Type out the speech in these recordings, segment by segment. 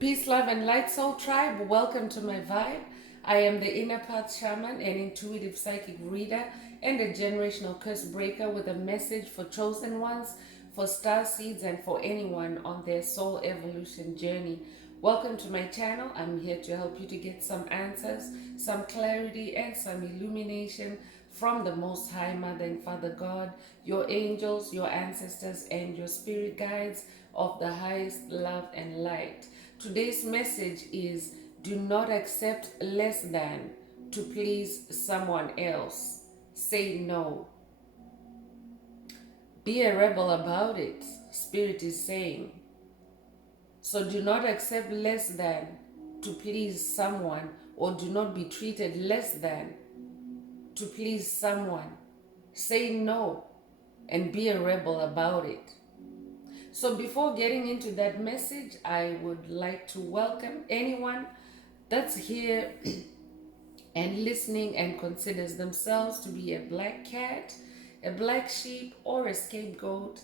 Peace, love, and light, soul tribe. Welcome to my vibe. I am the inner path shaman, an intuitive psychic reader, and a generational curse breaker with a message for chosen ones, for star seeds, and for anyone on their soul evolution journey. Welcome to my channel. I'm here to help you to get some answers, some clarity, and some illumination from the Most High Mother and Father God, your angels, your ancestors, and your spirit guides of the highest love and light. Today's message is: do not accept less than to please someone else. Say no. Be a rebel about it, Spirit is saying. So do not accept less than to please someone, or do not be treated less than to please someone. Say no and be a rebel about it. So before getting into that message, I would like to welcome anyone that's here and listening and considers themselves to be a black cat, a black sheep, or a scapegoat,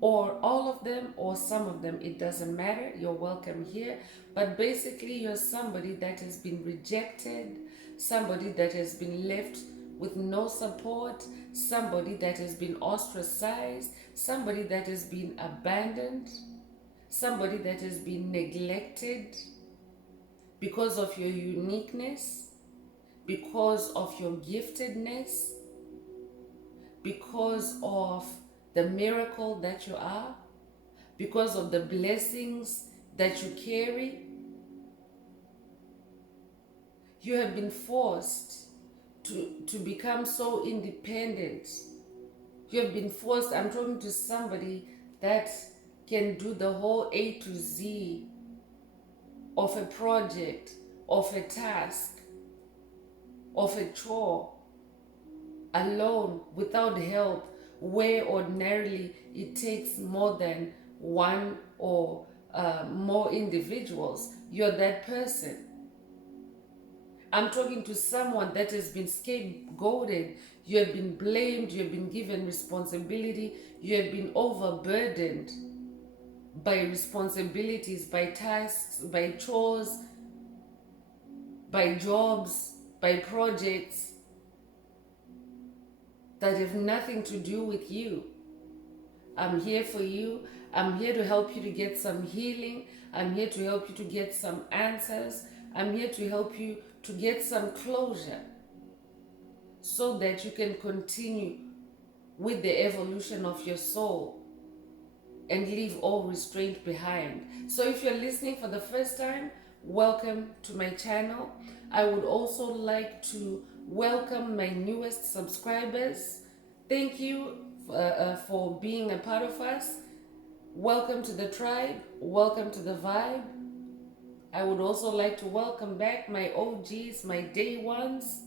or all of them, or some of them. It doesn't matter. You're welcome here. But basically, you're somebody that has been rejected, somebody that has been left with no support, somebody that has been ostracized, somebody that has been abandoned, somebody that has been neglected because of your uniqueness, because of your giftedness, because of the miracle that you are, because of the blessings that you carry. You have been forced to become so independent. You have been forced. I'm talking to somebody that can do the whole A to Z of a project, of a task, of a chore, alone, without help, where ordinarily it takes more than one or more individuals. You're that person. I'm talking to someone that has been scapegoated. You have been blamed. You have been given responsibility. You have been overburdened by responsibilities, by tasks, by chores, by jobs, by projects that have nothing to do with you. I'm here for you. I'm here to help you to get some healing. I'm here to help you to get some answers. I'm here to help you to get some closure so that you can continue with the evolution of your soul and leave all restraint behind. So if you're listening for the first time, welcome to my channel. I would also like to welcome my newest subscribers. Thank you for being a part of us. Welcome to the tribe. Welcome to the vibe. I would also like to welcome back my OGs, my day ones,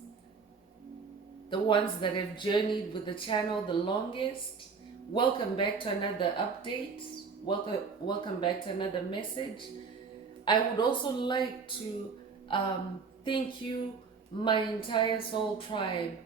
the ones that have journeyed with the channel the longest. Welcome back to another update. Welcome back to another message. I would also like to thank you, my entire soul tribe,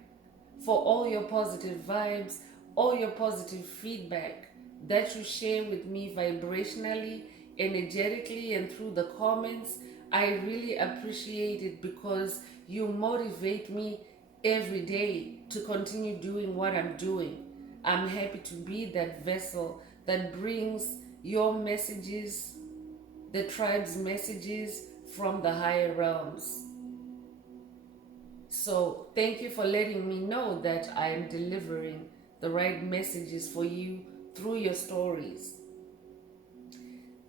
for all your positive vibes, all your positive feedback that you share with me vibrationally, energetically, and through the comments. I really appreciate it because you motivate me every day to continue doing what I'm doing. I'm happy to be that vessel that brings your messages, the tribe's messages from the higher realms. So thank you for letting me know that I'm delivering the right messages for you through your stories.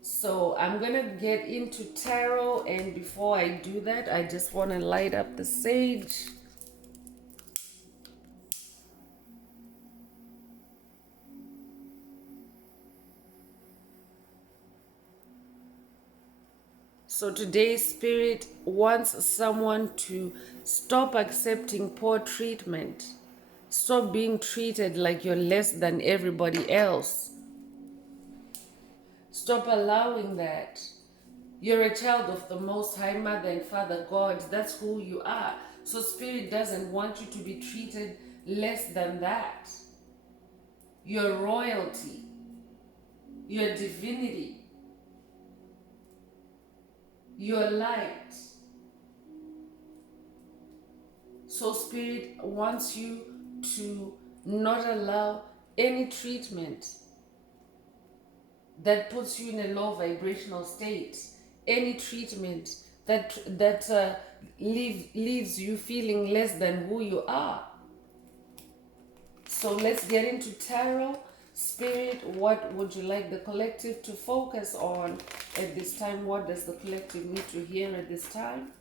So I'm gonna get into tarot, and before I do that, I just want to light up the sage. So today's spirit wants someone to stop accepting poor treatment. Stop being treated like you're less than everybody else. Stop allowing that. You're a child of the Most High Mother and Father God. That's who you are. So Spirit doesn't want you to be treated less than that. Your royalty, your divinity. your light. So Spirit wants you to not allow any treatment that puts you in a low vibrational state, any treatment that leaves you feeling less than who you are. So let's get into tarot. Spirit, what would you like the collective to focus on at this time? What does the collective need to hear at this time?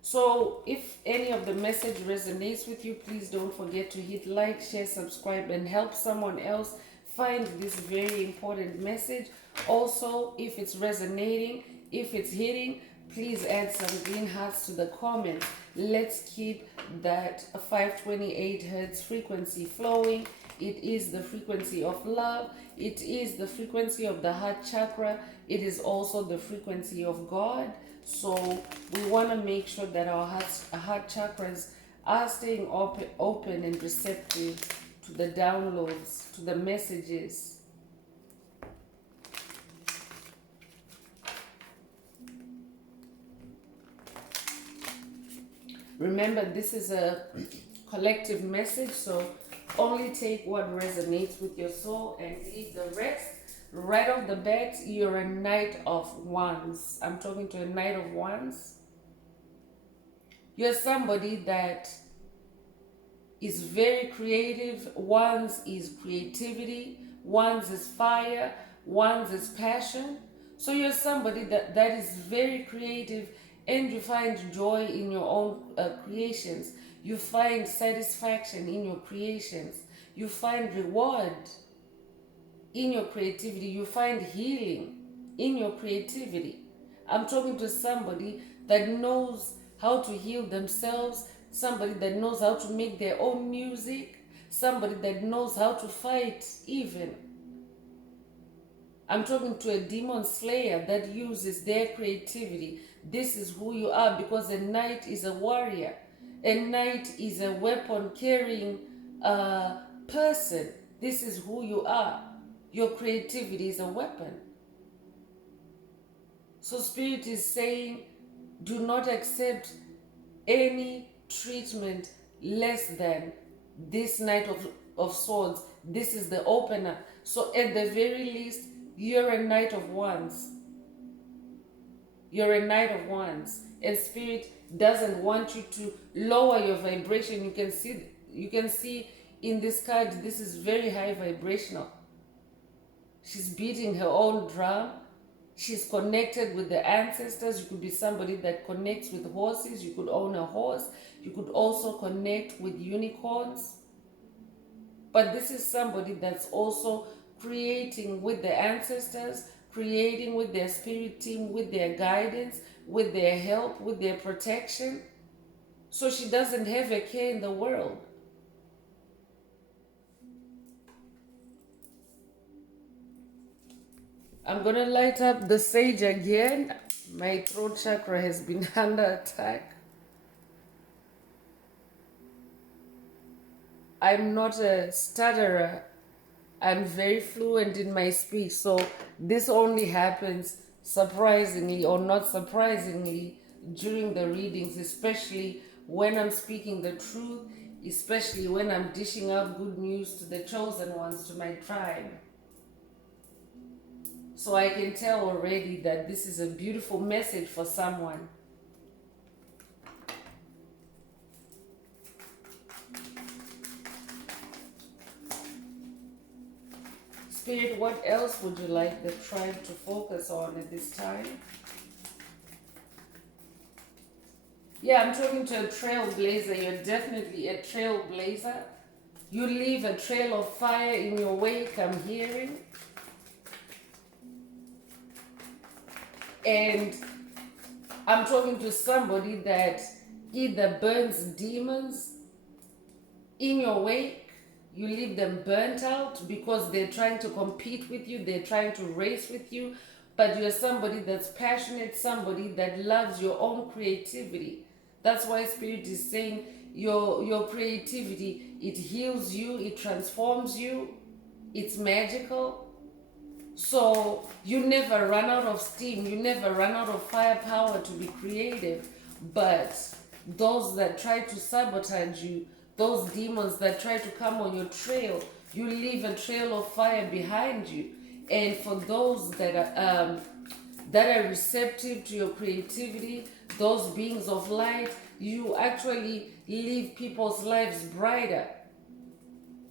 So if any of the message resonates with you, please don't forget to hit like, share, subscribe, and help someone else find this very important message. Also, if it's resonating, if it's hitting, please add some green hearts to the comments. Let's keep that 528 hertz frequency flowing. It is the frequency of love. It is the frequency of the heart chakra. It is also the frequency of God. So we want to make sure that our heart chakras are staying open and receptive to the downloads, to the messages. Remember, this is a collective message, so only take what resonates with your soul and leave the rest. Right off the bat, you're a Knight of Wands. I'm talking to a Knight of Wands. You're somebody that is very creative. Wands is creativity. Wands is fire. Wands is passion. So you're somebody that is very creative, and you find joy in your own creations. You find satisfaction in your creations. You find reward in your creativity. You find healing in your creativity. I'm talking to somebody that knows how to heal themselves, somebody that knows how to make their own music, somebody that knows how to fight even. I'm talking to a demon slayer that uses their creativity. This is who you are, because a knight is a warrior. A knight is a weapon carrying person. This is who you are. Your creativity is a weapon. So Spirit is saying, do not accept any treatment less than this Knight of Swords. This is the opener. So at the very least, you're a Knight of Wands. You're a Knight of Wands. And Spirit doesn't want you to lower your vibration. You can see in this card, this is very high vibrational. She's beating her own drum. She's connected with the ancestors. You could be somebody that connects with horses. You could own a horse. You could also connect with unicorns. But this is somebody that's also creating with the ancestors, creating with their spirit team, with their guidance, with their help, with their protection. So she doesn't have a care in the world. I'm going to light up the sage again. My throat chakra has been under attack. I'm not a stutterer. I'm very fluent in my speech. So this only happens surprisingly or not surprisingly during the readings, especially when I'm speaking the truth, especially when I'm dishing out good news to the chosen ones, to my tribe. So I can tell already that this is a beautiful message for someone. Spirit, what else would you like the tribe to focus on at this time? Yeah, I'm talking to a trailblazer. You're definitely a trailblazer. You leave a trail of fire in your wake, I'm hearing. And I'm talking to somebody that either burns demons in your wake, you leave them burnt out because they're trying to compete with you, they're trying to race with you, but you're somebody that's passionate, somebody that loves your own creativity. That's why Spirit is saying your creativity, it heals you, it transforms you, it's magical. So you never run out of steam, you never run out of firepower to be creative. But those that try to sabotage you, those demons that try to come on your trail, you leave a trail of fire behind you. And for those that are receptive to your creativity, those beings of light, you actually leave people's lives brighter.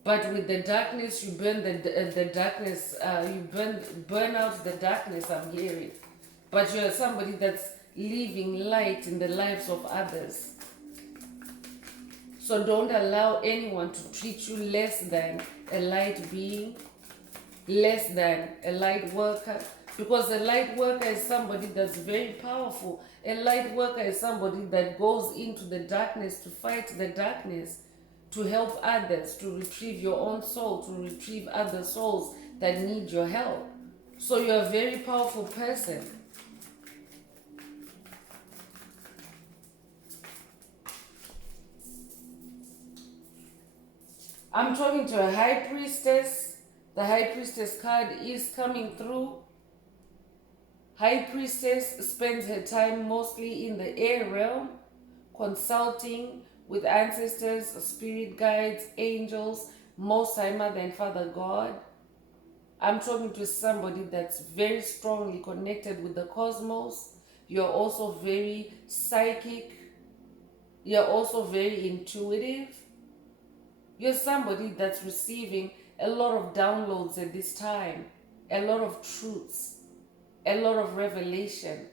But with the darkness, you burn the darkness. You burn out the darkness. I'm hearing, but you're somebody that's leaving light in the lives of others. So don't allow anyone to treat you less than a light being, less than a light worker. Because a light worker is somebody that's very powerful. A light worker is somebody that goes into the darkness to fight the darkness, to help others, to retrieve your own soul, to retrieve other souls that need your help. So you're a very powerful person. I'm talking to a high priestess. The high priestess card is coming through. High priestess spends her time mostly in the air realm, consulting with ancestors, spirit guides, angels, Most High Mother and Father God. I'm talking to somebody that's very strongly connected with the cosmos. You're also very psychic. You're also very intuitive. You're somebody that's receiving a lot of downloads at this time, a lot of truths, a lot of revelation.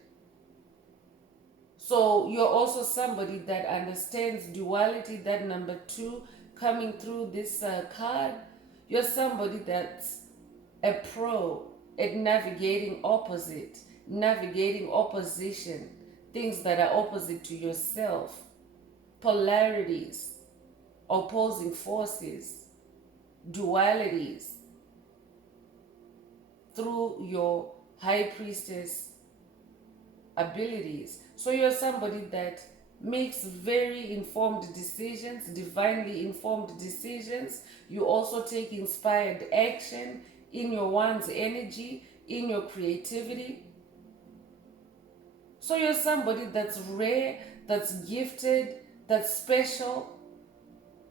So you're also somebody that understands duality, that number 2 coming through this card. You're somebody that's a pro at navigating navigating opposition, things that are opposite to yourself, polarities, opposing forces, dualities, through your high priestess abilities. So you're somebody that makes very informed decisions, divinely informed decisions. You also take inspired action in your one's energy, in your creativity. So you're somebody that's rare, that's gifted, that's special,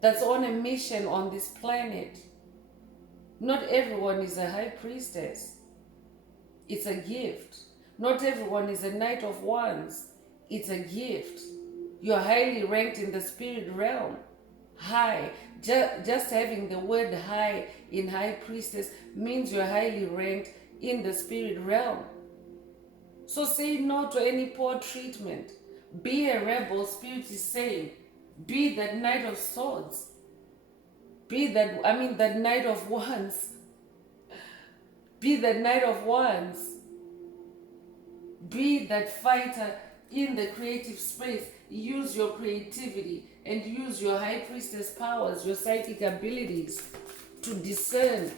that's on a mission on this planet. Not everyone is a high priestess. It's a gift. Not everyone is a Knight of Wands. It's a gift. You're highly ranked in the spirit realm. High. Just having the word high in high priestess means you're highly ranked in the spirit realm. So say no to any poor treatment. Be a rebel, Spirit is saying. Be that Knight of Swords. Be that Knight of Wands. Be that Knight of Wands. Be that fighter in the creative space. Use your creativity and use your high priestess powers, your psychic abilities to discern,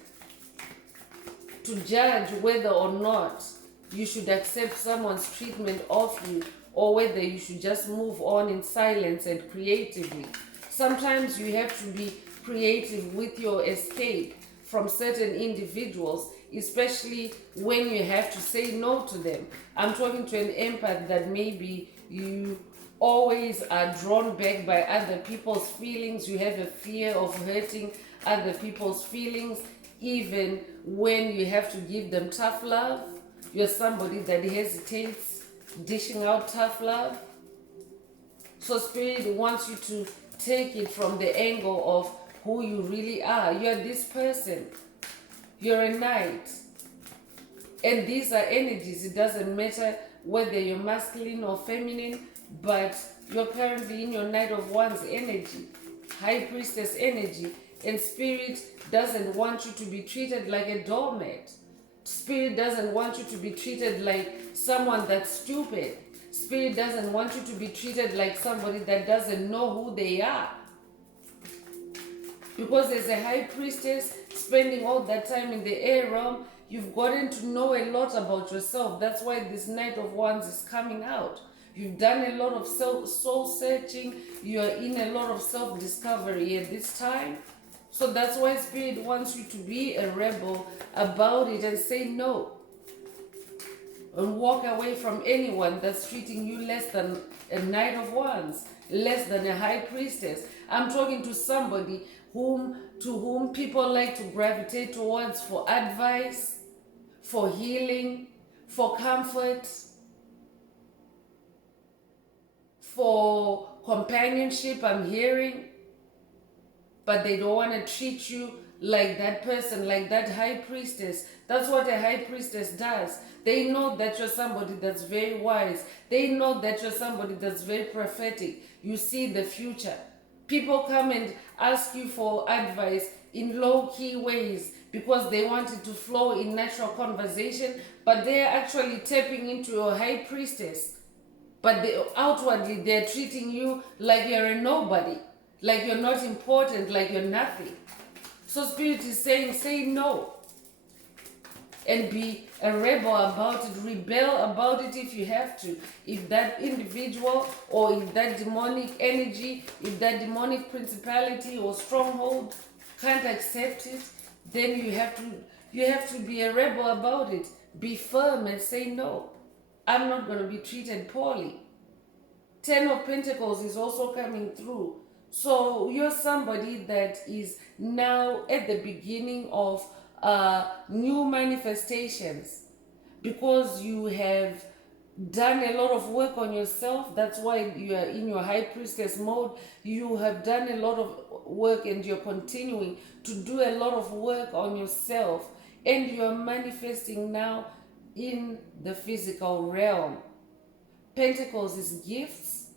to judge whether or not you should accept someone's treatment of you or whether you should just move on in silence and creatively. Sometimes you have to be creative with your escape from certain individuals, especially when you have to say no to them. I'm talking to an empath that maybe you always are drawn back by other people's feelings. You have a fear of hurting other people's feelings, even when you have to give them tough love. You're somebody that hesitates dishing out tough love. So Spirit wants you to take it from the angle of who you really are. You're this person. You're a knight. And these are energies. It doesn't matter whether you're masculine or feminine, but you're currently in your Knight of Wands energy, High Priestess energy, and Spirit doesn't want you to be treated like a doormat. Spirit doesn't want you to be treated like someone that's stupid. Spirit doesn't want you to be treated like somebody that doesn't know who they are. Because as a high priestess, spending all that time in the air realm, you've gotten to know a lot about yourself. That's why this Knight of Wands is coming out. You've done a lot of soul searching. You're in a lot of self-discovery at this time. So that's why Spirit wants you to be a rebel about it and say no. And walk away from anyone that's treating you less than a Knight of Wands, less than a High Priestess. I'm talking to somebody to whom people like to gravitate towards for advice, for healing, for comfort, for companionship, I'm hearing. But they don't want to treat you like that person, like that High Priestess. That's what a High Priestess does. They know that you're somebody that's very wise. They know that you're somebody that's very prophetic. You see the future. People come and ask you for advice in low-key ways because they want it to flow in natural conversation, but they're actually tapping into your High Priestess. But outwardly, they're treating you like you're a nobody, like you're not important, like you're nothing. So Spirit is saying, say no. And be a rebel about it, rebel about it if you have to. If that individual or if that demonic energy, if that demonic principality or stronghold can't accept it, then you have to be a rebel about it. Be firm and say no. I'm not going to be treated poorly. 10 of Pentacles is also coming through. So you're somebody that is now at the beginning of new manifestations because you have done a lot of work on yourself. That's why you are in your High Priestess mode. You have done a lot of work and you're continuing to do a lot of work on yourself, and you're manifesting now in the physical realm. Pentacles is gifts.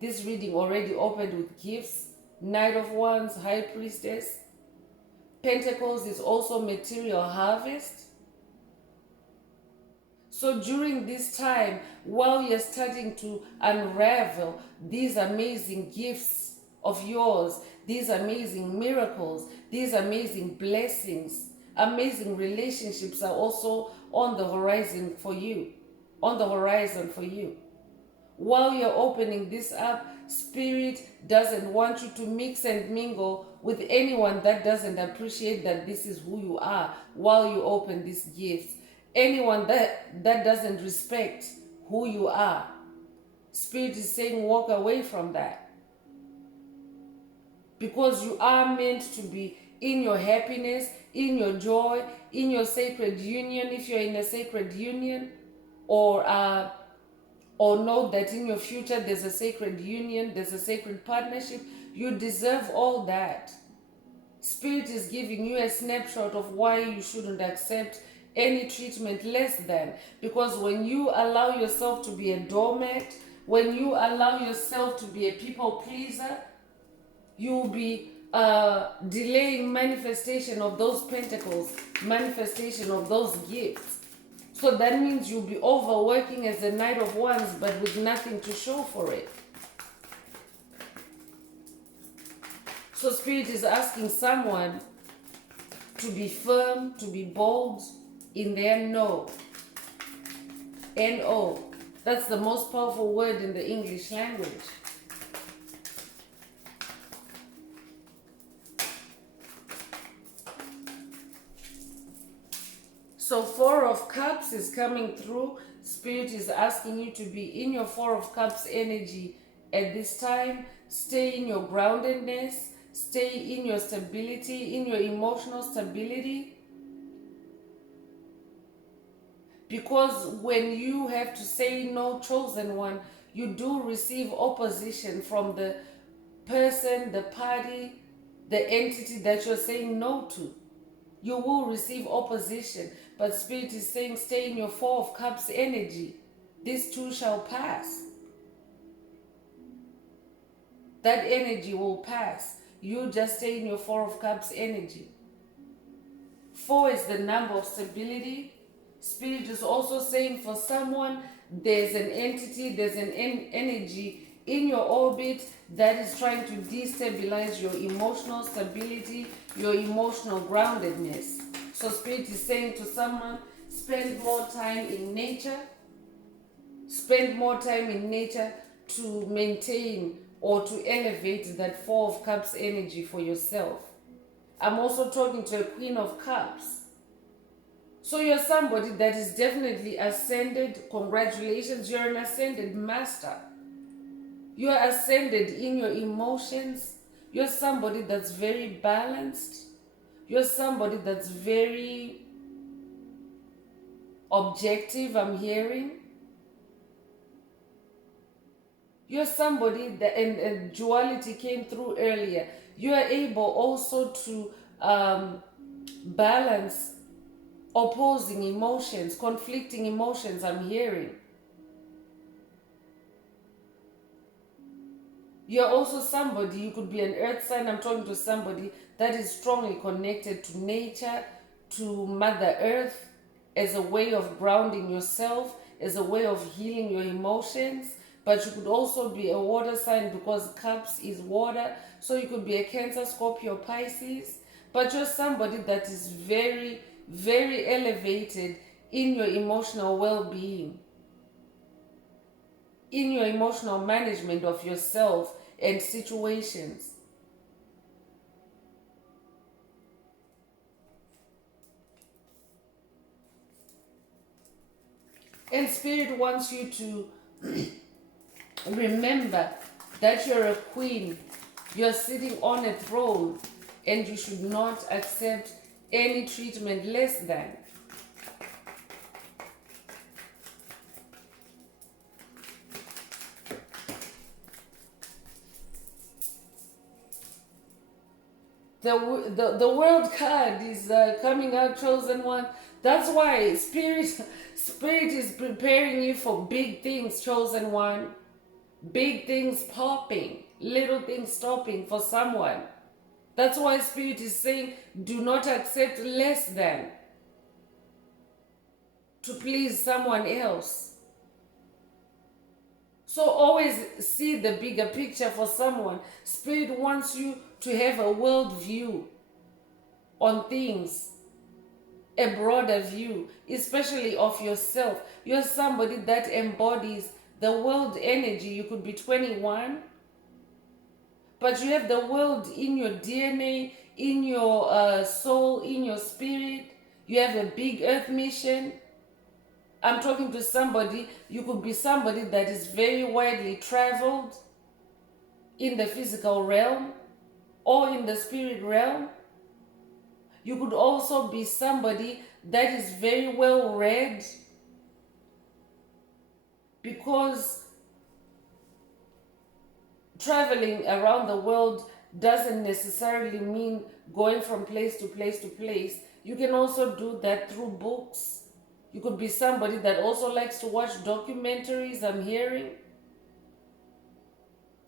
This reading already opened with gifts. Knight of Wands, High Priestess. Pentacles is also material harvest. So during this time, while you're starting to unravel these amazing gifts of yours, these amazing miracles, these amazing blessings, amazing relationships are also on the horizon for you. On the horizon for you. While you're opening this up, Spirit doesn't want you to mix and mingle with anyone that doesn't appreciate that this is who you are while you open these gifts. Anyone that doesn't respect who you are, Spirit is saying walk away from that. Because you are meant to be in your happiness, in your joy, in your sacred union, if you're in a sacred union, or know that in your future there's a sacred union, there's a sacred partnership. You deserve all that. Spirit is giving you a snapshot of why you shouldn't accept any treatment less than. Because when you allow yourself to be a doormat, when you allow yourself to be a people pleaser, you'll be delaying manifestation of those pentacles, manifestation of those gifts. So that means you'll be overworking as a Knight of Wands, but with nothing to show for it. So Spirit is asking someone to be firm, to be bold in their no. N-O. That's the most powerful word in the English language. So Four of Cups is coming through. Spirit is asking you to be in your Four of Cups energy at this time. Stay in your groundedness. Stay in your stability, in your emotional stability. Because when you have to say no, chosen one, you do receive opposition from the person, the party, the entity that you're saying no to. You will receive opposition. But Spirit is saying stay in your Four of Cups energy. This too shall pass. That energy will pass. You just stay in your Four of Cups energy. 4 is the number of stability. Spirit is also saying for someone, there's an entity, there's an energy in your orbit that is trying to destabilize your emotional stability, your emotional groundedness. So Spirit is saying to someone, spend more time in nature. Spend more time in nature to maintain or to elevate that Four of Cups energy for yourself. I'm also talking to a Queen of Cups. So you're somebody that is definitely ascended. Congratulations, you're an ascended master. You're ascended in your emotions. You're somebody that's very balanced. You're somebody that's very objective, I'm hearing. You're somebody that, and duality came through earlier. You are able also to balance opposing emotions, conflicting emotions, I'm hearing. You're also somebody, you could be an earth sign. I'm talking to somebody that is strongly connected to nature, to Mother Earth, as a way of grounding yourself, as a way of healing your emotions. But you could also be a water sign because cups is water. So you could be a Cancer, Scorpio, Pisces. But you're somebody that is very, very elevated in your emotional well-being, in your emotional management of yourself and situations. And Spirit wants you to remember that you're a queen. You're sitting on a throne and you should not accept any treatment less than. The world card is coming out, chosen one. That's why spirit is preparing you for big things, chosen one. Big things popping, little things stopping for someone. That's why spirit is saying, do not accept less than to please someone else. So always see the bigger picture for someone. Spirit wants you to have a world view on things, a broader view, especially of yourself. You're somebody that embodies the world energy. You could be 21, but you have the world in your DNA, in your soul, in your spirit. You have a big earth mission. I'm talking to somebody, you could be somebody that is very widely traveled in the physical realm or in the spirit realm. You could also be somebody that is very well read, because traveling around the world doesn't necessarily mean going from place to place to place. You can also do that through books. You could be somebody that also likes to watch documentaries, I'm hearing,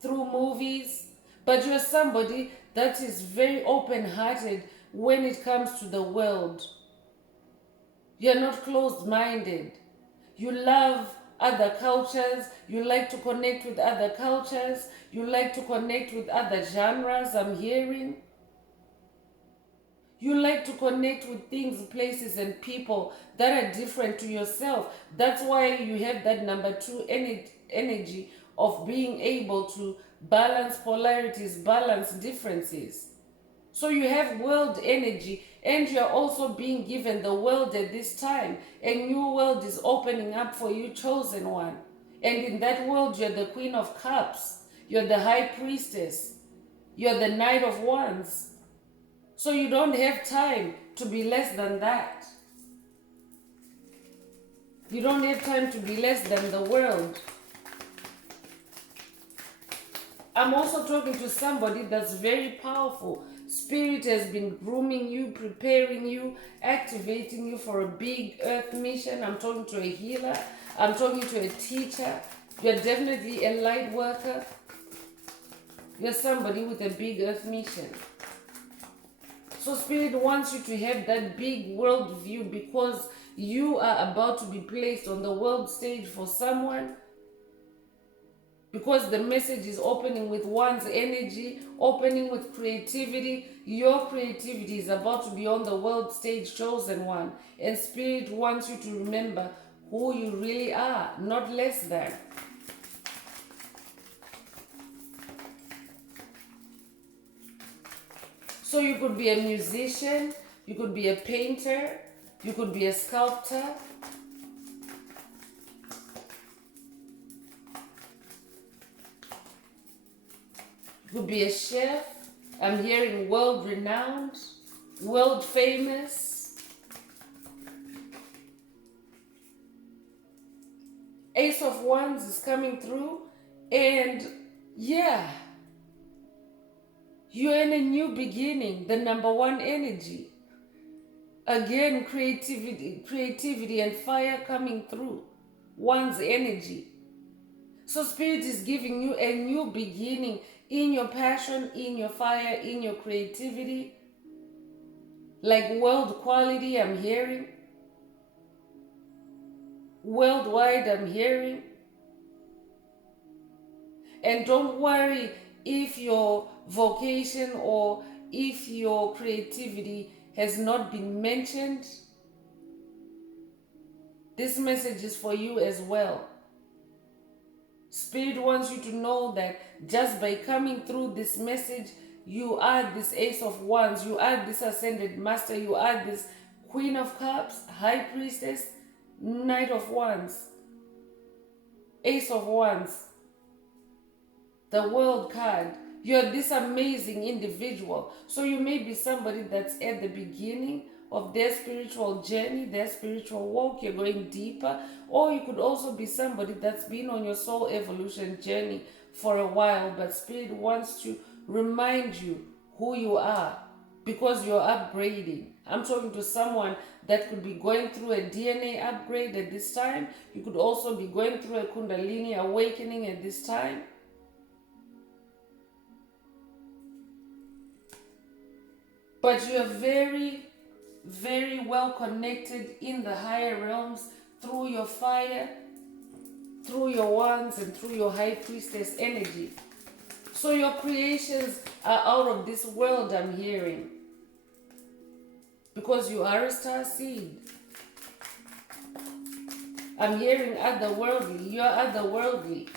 through movies. But you're somebody that is very open-hearted when it comes to the world. You're not closed-minded. You love other cultures. You like to connect with other cultures. You like to connect with other genres, I'm hearing. You like to connect with things, places, and people that are different to yourself. That's why you have that number 2 energy of being able to balance polarities, balance differences. So you have world energy, and you're also being given the world at this time. A new world is opening up for you, chosen one. And in that world, you're the Queen of Cups. You're the High Priestess. You're the Knight of Wands. So you don't have time to be less than that. You don't have time to be less than the world. I'm also talking to somebody that's very powerful. Spirit has been grooming you, preparing you, activating you for a big earth mission. I'm talking to a healer. I'm talking to a teacher. You're definitely a light worker. You're somebody with a big earth mission. So Spirit wants you to have that big world view, because you are about to be placed on the world stage for someone. Because the message is opening with one's energy, opening with creativity. Your creativity is about to be on the world stage, chosen one. And Spirit wants you to remember who you really are, not less than. So you could be a musician, you could be a painter, you could be a sculptor. You could be a chef. I'm hearing world renowned, world famous. Ace of Wands is coming through, and yeah, you're in a new beginning, the number one energy. Again, creativity and fire coming through. One's energy. So Spirit is giving you a new beginning in your passion, in your fire, in your creativity. Like world quality, I'm hearing. Worldwide, I'm hearing. And don't worry if your vocation or if your creativity has not been mentioned. This message is for you as well. Spirit wants you to know that just by coming through this message, you are this Ace of Wands, you are this Ascended Master, you are this Queen of Cups, High Priestess, Knight of Wands, Ace of Wands, the World card. You're this amazing individual. So you may be somebody that's at the beginning of their spiritual journey, their spiritual walk. You're going deeper. Or you could also be somebody that's been on your soul evolution journey for a while, but Spirit wants to remind you who you are because you're upgrading. I'm talking to someone that could be going through a DNA upgrade at this time. You could also be going through a Kundalini awakening at this time. But you're very, very well connected in the higher realms through your fire, through your wands, and through your High Priestess energy. So your creations are out of this world, I'm hearing. Because you are a star seed. I'm hearing otherworldly. You're otherworldly.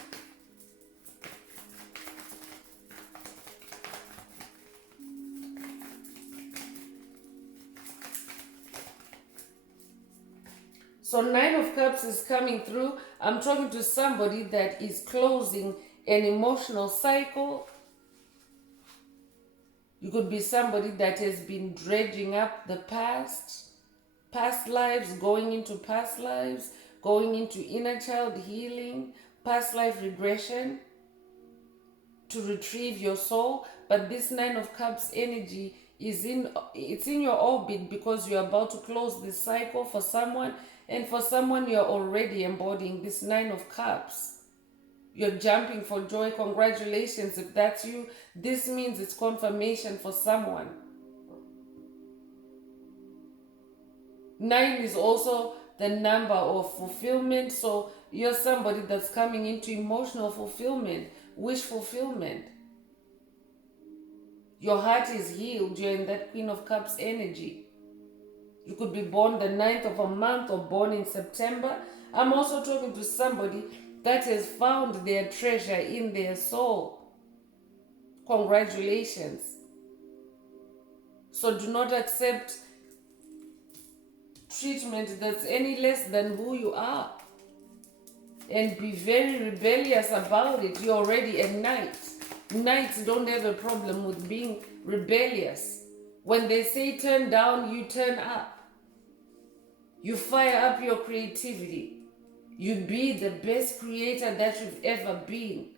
So Nine of Cups is coming through. I'm talking to somebody that is closing an emotional cycle. You could be somebody that has been dredging up the past lives, going into past lives, going into inner child healing, past life regression to retrieve your soul. But this Nine of Cups energy is in your orbit because you're about to close this cycle for someone. And for someone, you're already embodying this Nine of Cups. You're jumping for joy. Congratulations if that's you. This means it's confirmation for someone. 9 is also the number of fulfillment. So you're somebody that's coming into emotional fulfillment, wish fulfillment. Your heart is healed. You're in that Queen of Cups energy. You could be born the 9th of a month or born in September. I'm also talking to somebody that has found their treasure in their soul. Congratulations. So do not accept treatment that's any less than who you are. And be very rebellious about it. You're already a knight. Knights don't have a problem with being rebellious. When they say turn down, you turn up. You fire up your creativity. You be the best creator that you've ever been.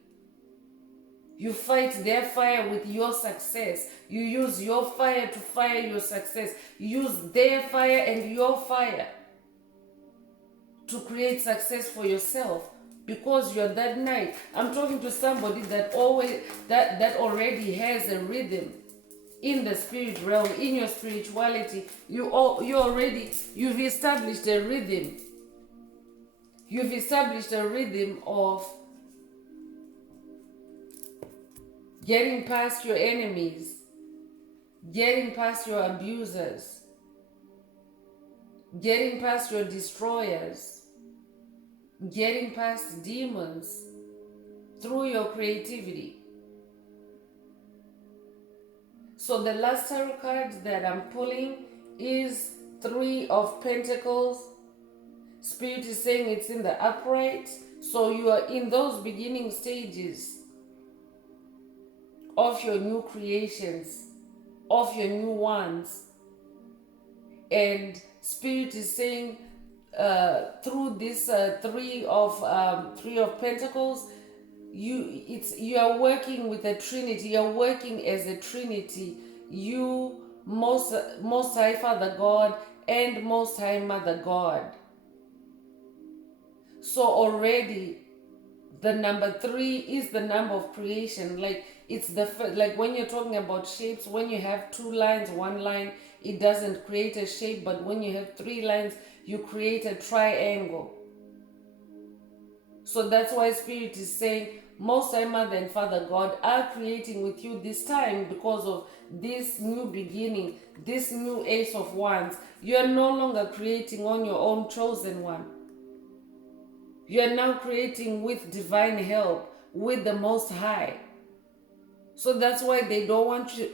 You fight their fire with your success. You use your fire to fire your success. You use their fire and your fire to create success for yourself because you're that knight. I'm talking to somebody that already has a rhythm in the spirit realm, in your spirituality. You've established a rhythm. You've established a rhythm of getting past your enemies, getting past your abusers, getting past your destroyers, getting past demons through your creativity. So the last tarot card that I'm pulling is Three of Pentacles. Spirit is saying it's in the upright. So you are in those beginning stages of your new creations, of your new ones. And Spirit is saying through this three of Pentacles, you are working with a Trinity. You're working as a Trinity. You, most High Father God and Most High Mother God. So already the number 3 is the number of creation. Like it's like when you're talking about shapes, when you have 2 lines, 1 line, it doesn't create a shape, but when you have 3 lines, you create a triangle. So that's why Spirit is saying Most High Mother and Father God are creating with you this time because of this new beginning, this new Ace of Wands. You are no longer creating on your own, chosen one. You are now creating with divine help, with the Most High. So that's why they don't want you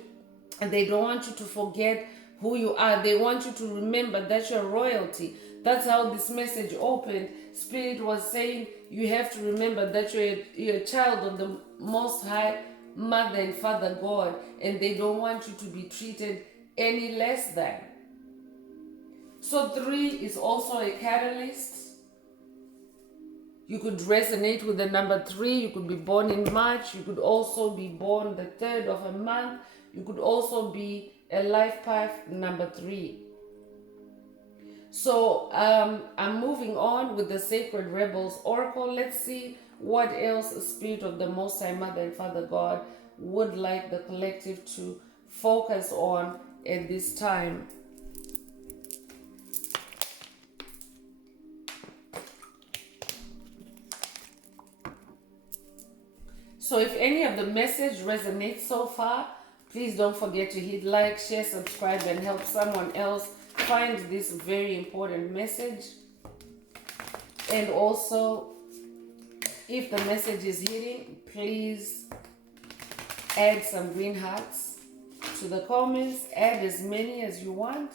to forget who you are. They want you to remember that you're royalty. That's how this message opened. Spirit was saying you have to remember that you're a child of the Most High Mother and Father God, and they don't want you to be treated any less than. So 3 is also a catalyst. You could resonate with the number 3. You could be born in March. You could also be born the 3rd of a month. You could also be a life path number 3. So I'm moving on with the Sacred Rebels Oracle. Let's see what else the Spirit of the Most High Mother and Father God would like the collective to focus on at this time. So if any of the message resonates so far, please don't forget to hit like, share, subscribe, and help someone else find this very important message. And also, if the message is hitting, please add some green hearts to the comments. Add as many as you want.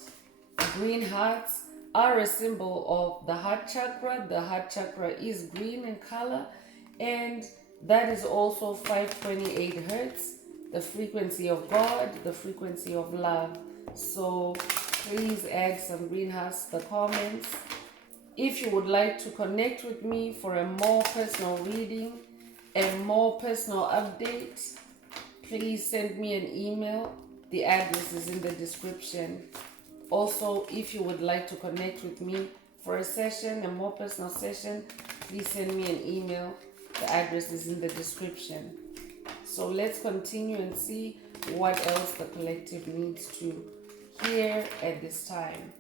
Green hearts are a symbol of the heart chakra. The heart chakra is green in color, and that is also 528 hertz, the frequency of God, the frequency of love. So please add some green hearts to the comments. If you would like to connect with me for a more personal reading, a more personal update, please send me an email. The address is in the description. Also, if you would like to connect with me for a session, a more personal session, please send me an email. The address is in the description. So let's continue and see what else the collective needs to hear at this time.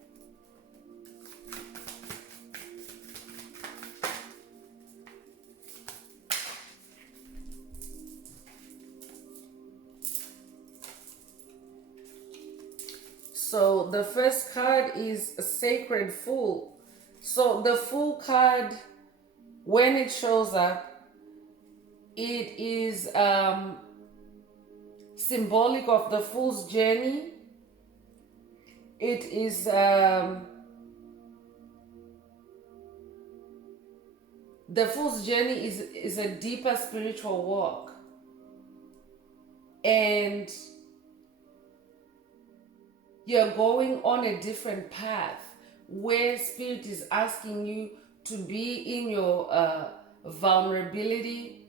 So the first card is a Sacred Fool. So the Fool card, when it shows up, it is symbolic of the Fool's journey. It is the Fool's journey is a deeper spiritual walk, and you're going on a different path where Spirit is asking you to be in your vulnerability,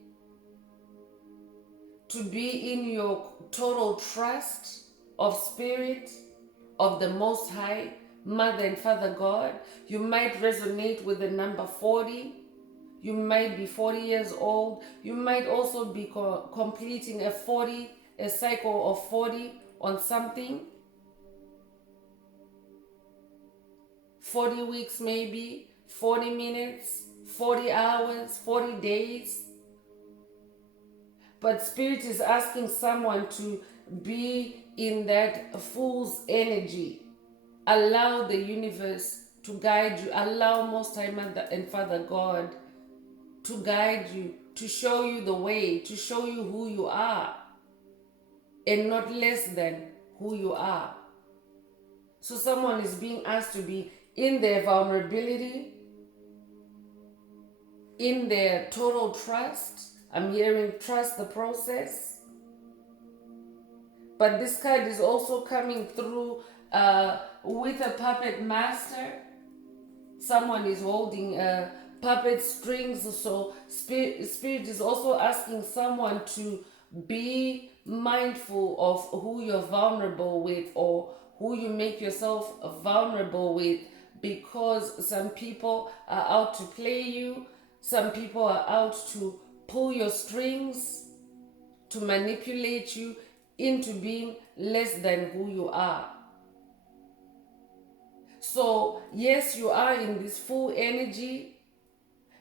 to be in your total trust of Spirit, of the Most High Mother and Father God. You might resonate with the number 40. You might be 40 years old. You might also be completing a cycle of 40 on something. 40 weeks maybe, 40 minutes, 40 hours, 40 days. But Spirit is asking someone to be in that Fool's energy. Allow the universe to guide you. Allow Most High Mother and Father God to guide you, to show you the way, to show you who you are, and not less than who you are. So someone is being asked to be in their vulnerability, in their total trust. I'm hearing trust the process. But this card is also coming through with a puppet master. Someone is holding puppet strings. So spirit is also asking someone to be mindful of who you're vulnerable with, or who you make yourself vulnerable with, because some people are out to play you. Some people are out to pull your strings, to manipulate you into being less than who you are. So yes, you are in this full energy.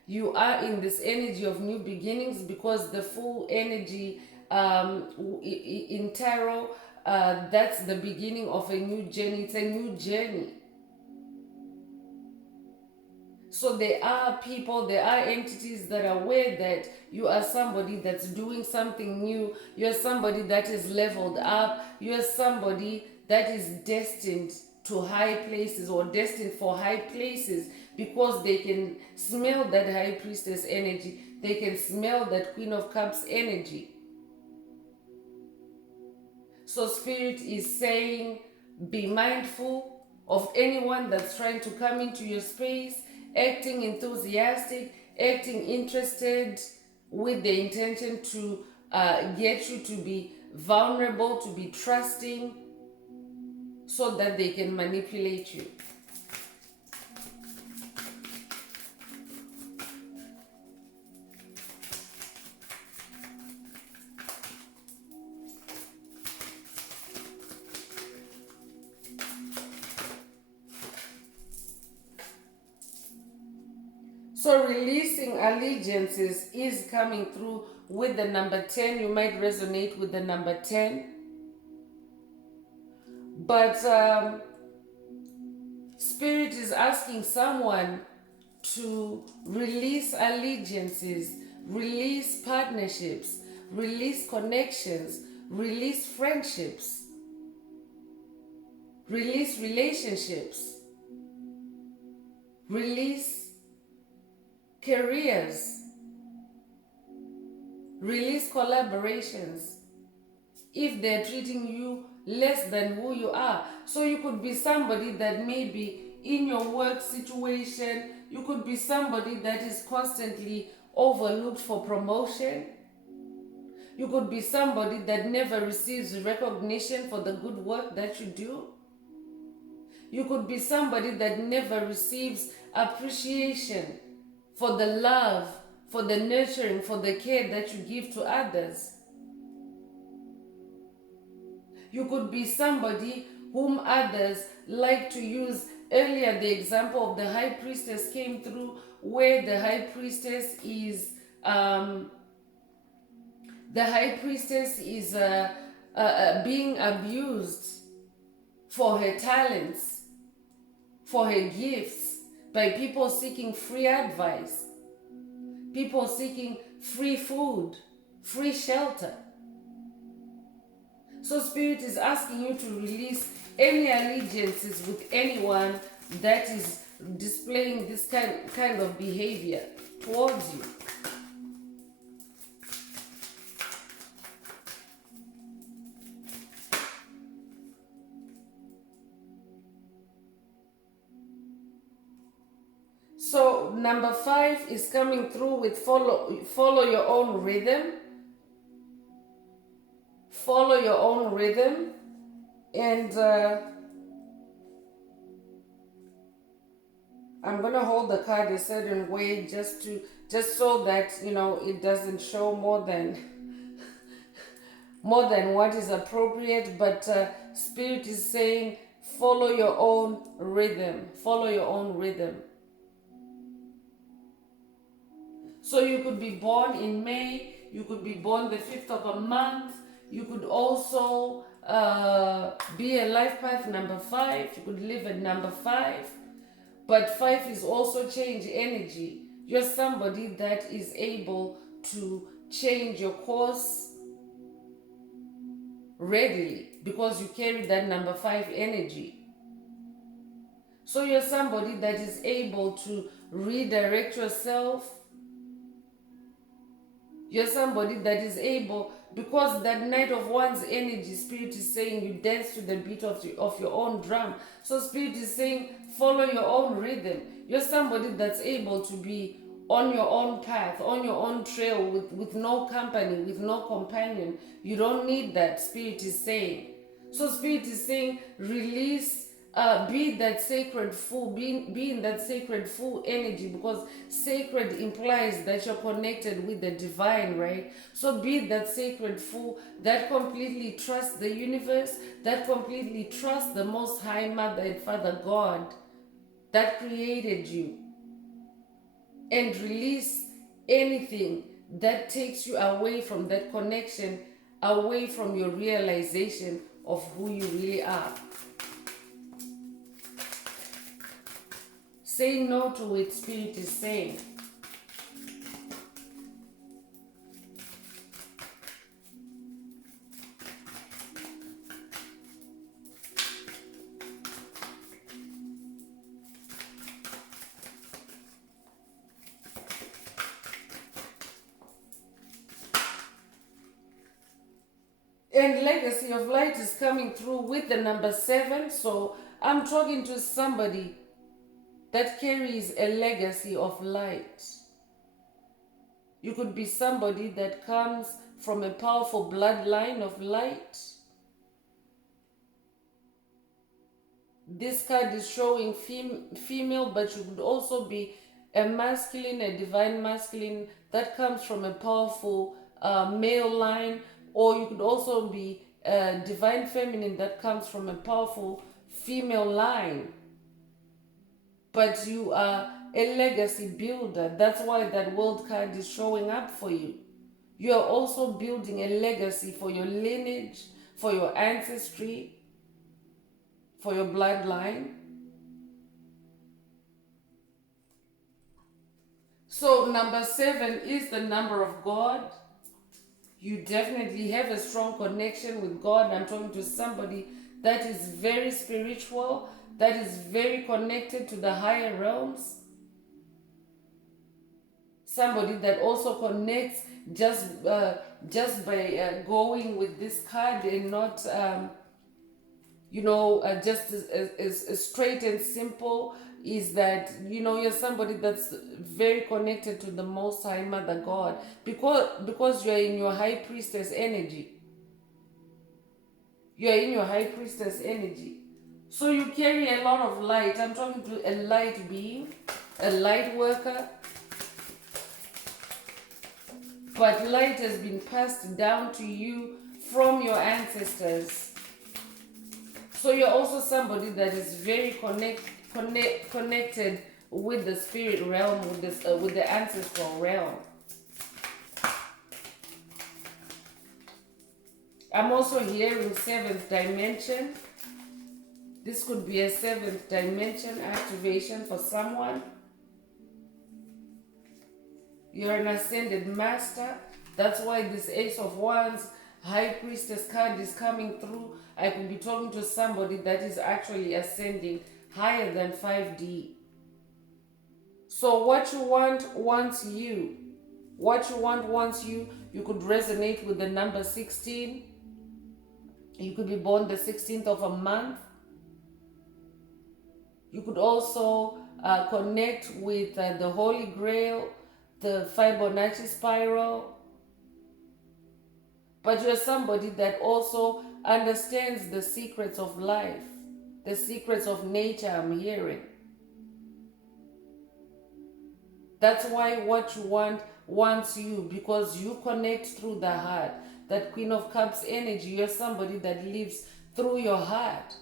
You are in this energy of new beginnings, because the full energy in tarot, that's the beginning of a new journey. It's a new journey. So there are people, there are entities that are aware that you are somebody that's doing something new. You're somebody that is leveled up. You're somebody that is destined to high places, or destined for high places, because they can smell that high priestess energy. They can smell that Queen of Cups energy. So Spirit is saying, be mindful of anyone that's trying to come into your space, acting enthusiastic, acting interested, with the intention to get you to be vulnerable, to be trusting, so that they can manipulate you. So releasing allegiances is coming through with the number 10. You might resonate with the number 10. But Spirit is asking someone to release allegiances, release partnerships, release connections, release friendships, release relationships, release careers, release collaborations, if they're treating you less than who you are. So you could be somebody that may be in your work situation, you could be somebody that is constantly overlooked for promotion. You could be somebody that never receives recognition for the good work that you do. You could be somebody that never receives appreciation for the love, for the nurturing, for the care that you give to others. You could be somebody whom others like to use. Earlier, the example of the high priestess came through, where the high priestess is being abused for her talents, for her gifts, by people seeking free advice, people seeking free food, free shelter. So Spirit is asking you to release any allegiances with anyone that is displaying this kind of behavior towards you. So number 5 is coming through with follow your own rhythm. Follow your own rhythm. And I'm gonna hold the card a certain way, just so that it doesn't show more than what is appropriate. But Spirit is saying, follow your own rhythm. Follow your own rhythm. So you could be born in May, you could be born the 5th of a month, you could also be a life path number 5, you could live at number 5, but 5 is also change energy. You're somebody that is able to change your course readily. because you carry that number 5 energy. So you're somebody that is able to redirect yourself. You're somebody that is able, because that Knight of Wands energy, Spirit is saying you dance to the beat of your own drum. So Spirit is saying follow your own rhythm. You're somebody that's able to be on your own path, on your own trail, with no company, with no companion. You don't need that, Spirit is saying. So Spirit is saying release, be that sacred fool, be in that sacred fool energy, because sacred implies that you're connected with the divine, right? So be that sacred fool that completely trusts the universe, that completely trusts the Most High Mother and Father God that created you, and release anything that takes you away from that connection, away from your realization of who you really are. Say no to it, Spirit is saying. And legacy of light is coming through with the number 7. So I'm talking to somebody that carries a legacy of light. You could be somebody that comes from a powerful bloodline of light. This card is showing female, but you could also be a masculine, a divine masculine that comes from a powerful male line, or you could also be a divine feminine that comes from a powerful female line. But you are a legacy builder. That's why that world card is showing up for you. You are also building a legacy for your lineage, for your ancestry, for your bloodline. So number 7 is the number of God. You definitely have a strong connection with God. I'm talking to somebody that is very spiritual, that is very connected to the higher realms. Somebody that also connects just by going with this card and not, just as straight and simple, is that, you're somebody that's very connected to the Most High Mother God, because you're in your High Priestess energy. You're in your High Priestess energy. So you carry a lot of light. I'm talking to a light being, a light worker. But light has been passed down to you from your ancestors. So you're also somebody that is very connected with the spirit realm, with the ancestral realm. I'm also hearing 7th dimension. This could be a 7th dimension activation for someone. You're an ascended master. That's why this Ace of Wands High Priestess card is coming through. I could be talking to somebody that is actually ascending higher than 5D. So what you want wants you. What you want wants you. You could resonate with the number 16. You could be born the 16th of a month. You could also connect with the Holy Grail, the Fibonacci spiral. But you're somebody that also understands the secrets of life, the secrets of nature, I'm hearing. That's why what you want wants you, because you connect through the heart. That Queen of Cups energy, you're somebody that lives through your heart.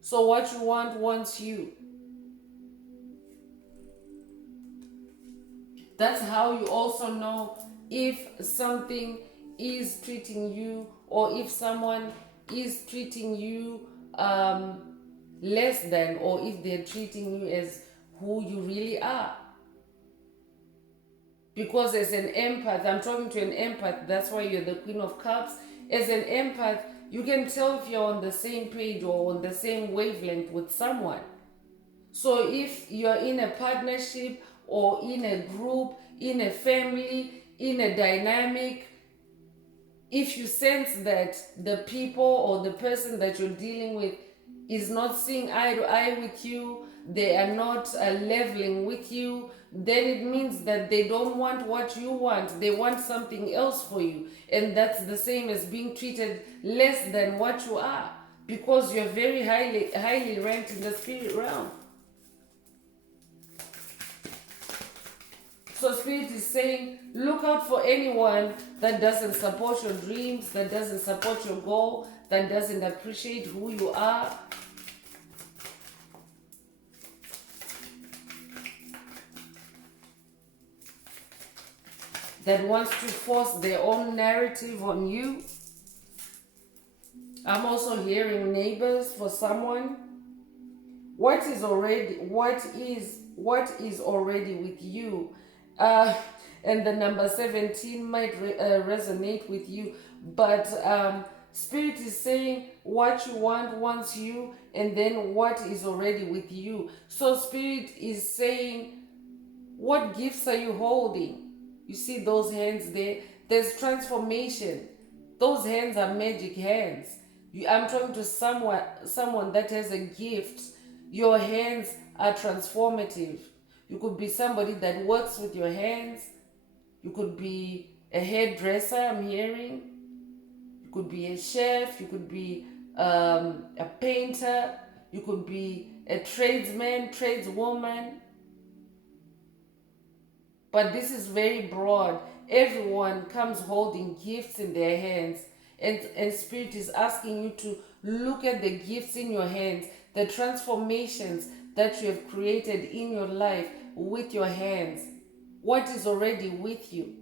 So what you want wants you. That's how you also know if something is treating you, or if someone is treating you less than, or if they're treating you as who you really are. Because as an empath, I'm talking to an empath, that's why you're the Queen of Cups. As an empath, you can tell if you're on the same page or on the same wavelength with someone. So if you're in a partnership or in a group, in a family, in a dynamic, if you sense that the people or the person that you're dealing with is not seeing eye to eye with you, they are not leveling with you, then it means that they don't want what you want. They want something else for you. And that's the same as being treated less than what you are, because you're very highly ranked in the spirit realm. So Spirit is saying, look out for anyone that doesn't support your dreams, that doesn't support your goal, that doesn't appreciate who you are. That wants to force their own narrative on you. I'm also hearing neighbors for someone. What is already with you? And the number 17 might resonate with you, but Spirit is saying what you want wants you, and then what is already with you. So Spirit is saying, what gifts are you holding? You see those hands there? There's transformation. Those hands are magic hands. I'm talking to someone that has a gift. Your hands are transformative. You could be somebody that works with your hands. You could be a hairdresser, I'm hearing. You could be a chef. You could be a painter. You could be a tradesman, tradeswoman. But this is very broad. Everyone comes holding gifts in their hands. And Spirit is asking you to look at the gifts in your hands, the transformations that you have created in your life with your hands. What is already with you?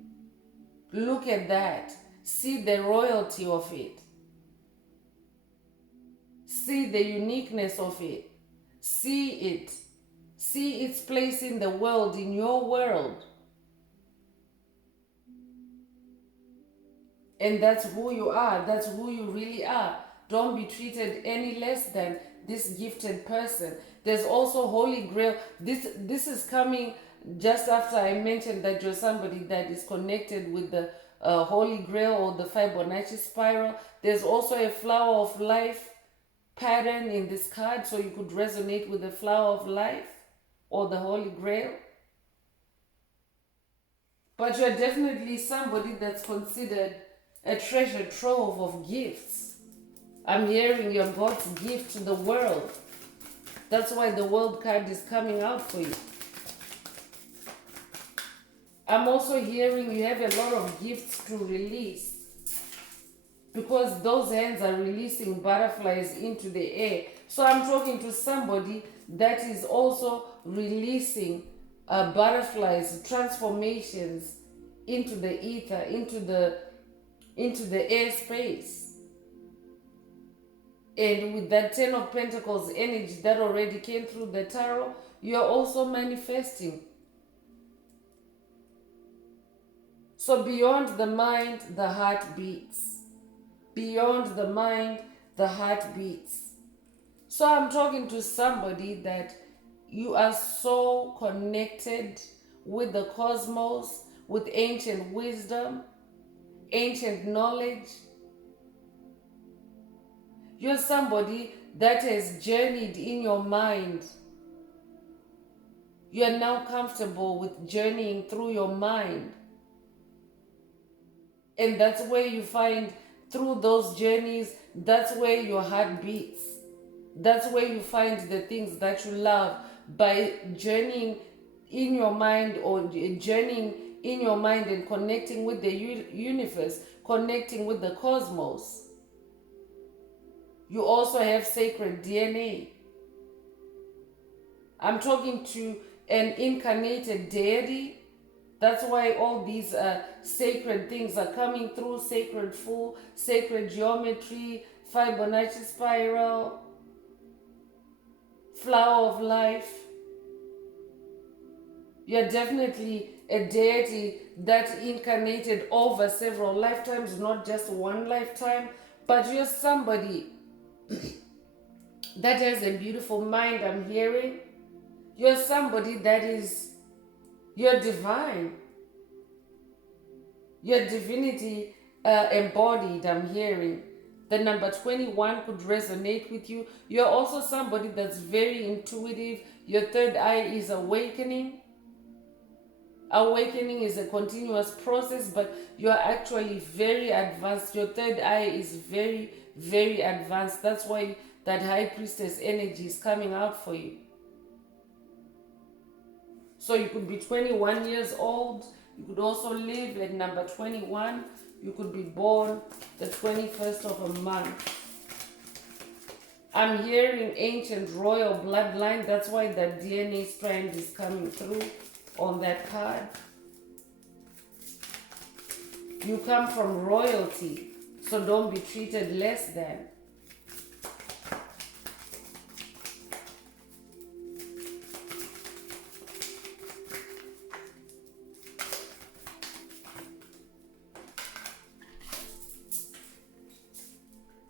Look at that. See the royalty of it. See the uniqueness of it. See it. See its place in the world, in your world. And that's who you are. That's who you really are. Don't be treated any less than this gifted person. There's also Holy Grail. This is coming just after I mentioned that you're somebody that is connected with the Holy Grail or the Fibonacci spiral. There's also a flower of life pattern in this card, so you could resonate with the flower of life or the Holy Grail. But you're definitely somebody that's considered a treasure trove of gifts. I'm hearing you're God's gift to the world. That's why the world card is coming out for you. I'm also hearing you have a lot of gifts to release, because those hands are releasing butterflies into the air. So I'm talking to somebody that is also releasing butterflies, transformations into the ether, into the airspace. And with that 10 of Pentacles energy that already came through the tarot, you're also manifesting. So beyond the mind, the heart beats. Beyond the mind, the heart beats. So I'm talking to somebody that you are so connected with the cosmos, with ancient wisdom, ancient knowledge. You're somebody that has journeyed in your mind. You are now comfortable with journeying through your mind. And that's where you find, through those journeys, that's where your heart beats. That's where you find the things that you love, by journeying in your mind, or journeying in your mind and connecting with the universe, connecting with the cosmos. You also have sacred DNA. I'm talking to an incarnated deity. That's why all these sacred things are coming through. Sacred Fool, sacred geometry, Fibonacci spiral, flower of life. You're definitely a deity that incarnated over several lifetimes, not just one lifetime, but you're somebody that has a beautiful mind, I'm hearing. You're somebody that is, you're divine. Your divinity embodied, I'm hearing. The number 21 could resonate with you. You're also somebody that's very intuitive. Your third eye is awakening. Awakening is a continuous process, but you're actually very advanced. Your third eye is very, very advanced. That's why that high priestess energy is coming out for you. So you could be 21 years old. You could also live at number 21. You could be born the 21st of a month. I'm hearing ancient royal bloodline. That's why that DNA strand is coming through on that card. You come from royalty, so don't be treated less than.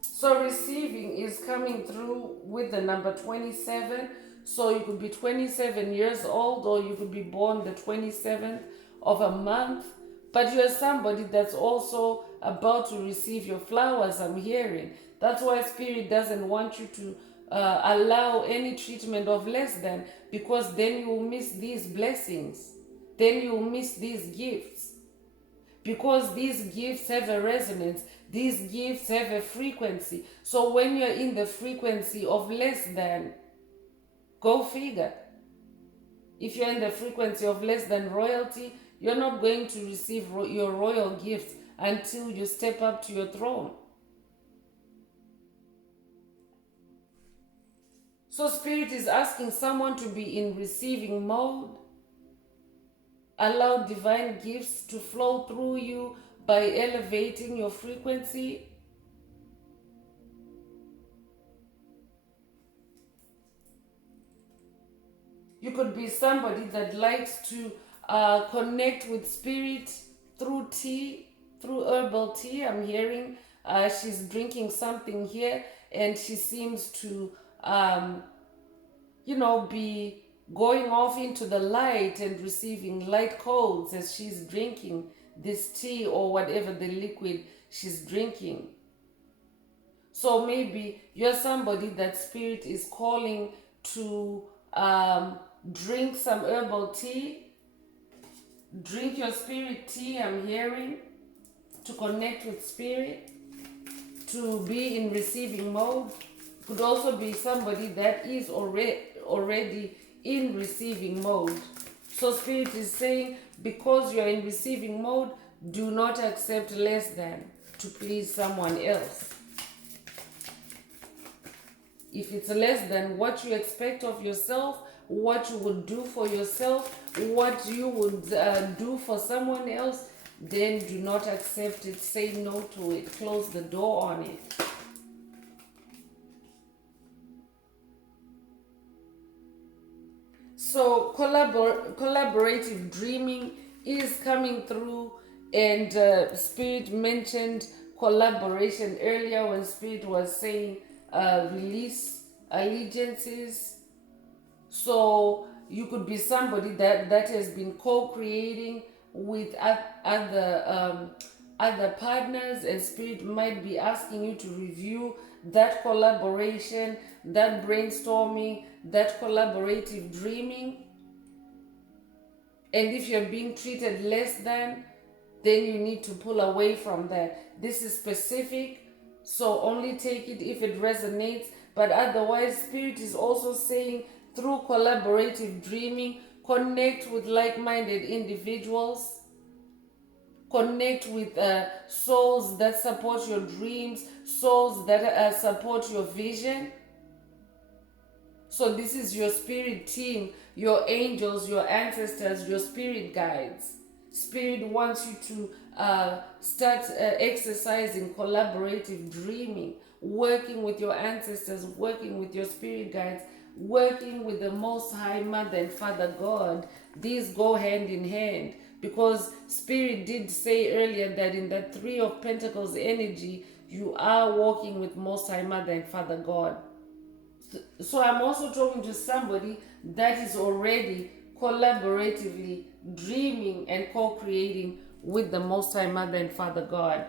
So receiving is coming through with the number 27. So you could be 27 years old, or you could be born the 27th of a month. But you're somebody that's also about to receive your flowers, I'm hearing. That's why Spirit doesn't want you to allow any treatment of less than, because then you will miss these blessings. Then you will miss these gifts. Because these gifts have a resonance. These gifts have a frequency. So when you're in the frequency of less than, go figure. If you're in the frequency of less than royalty, you're not going to receive your royal gifts until you step up to your throne. So Spirit is asking someone to be in receiving mode. Allow divine gifts to flow through you by elevating your frequency. You could be somebody that likes to connect with Spirit through tea, through herbal tea. I'm hearing she's drinking something here, and she seems to, be going off into the light and receiving light codes as she's drinking this tea or whatever the liquid she's drinking. So maybe you're somebody that Spirit is calling to drink some herbal tea. Drink your Spirit tea, I'm hearing, to connect with Spirit, to be in receiving mode. Could also be somebody that is already in receiving mode. So Spirit is saying, because you're in receiving mode, do not accept less than to please someone else. If it's less than what you expect of yourself, what you would do for yourself, what you would do for someone else, then do not accept it. Say no to it. Close the door on it. So collaborative dreaming is coming through, and Spirit mentioned collaboration earlier when Spirit was saying release allegiances. So you could be somebody that has been co-creating with other partners, and Spirit might be asking you to review that collaboration, that brainstorming, that collaborative dreaming. And if you're being treated less than, then you need to pull away from that. This is specific, so only take it if it resonates. But otherwise, Spirit is also saying, through collaborative dreaming, connect with like-minded individuals. Connect with souls that support your dreams, souls that support your vision. So this is your spirit team, your angels, your ancestors, your spirit guides. Spirit wants you to start exercising collaborative dreaming, working with your ancestors, working with your spirit guides, working with the Most High Mother and Father God. These go hand in hand. because Spirit did say earlier that in that Three of Pentacles energy, you are walking with Most High Mother and Father God. So I'm also talking to somebody that is already collaboratively dreaming and co-creating with the Most High Mother and Father God.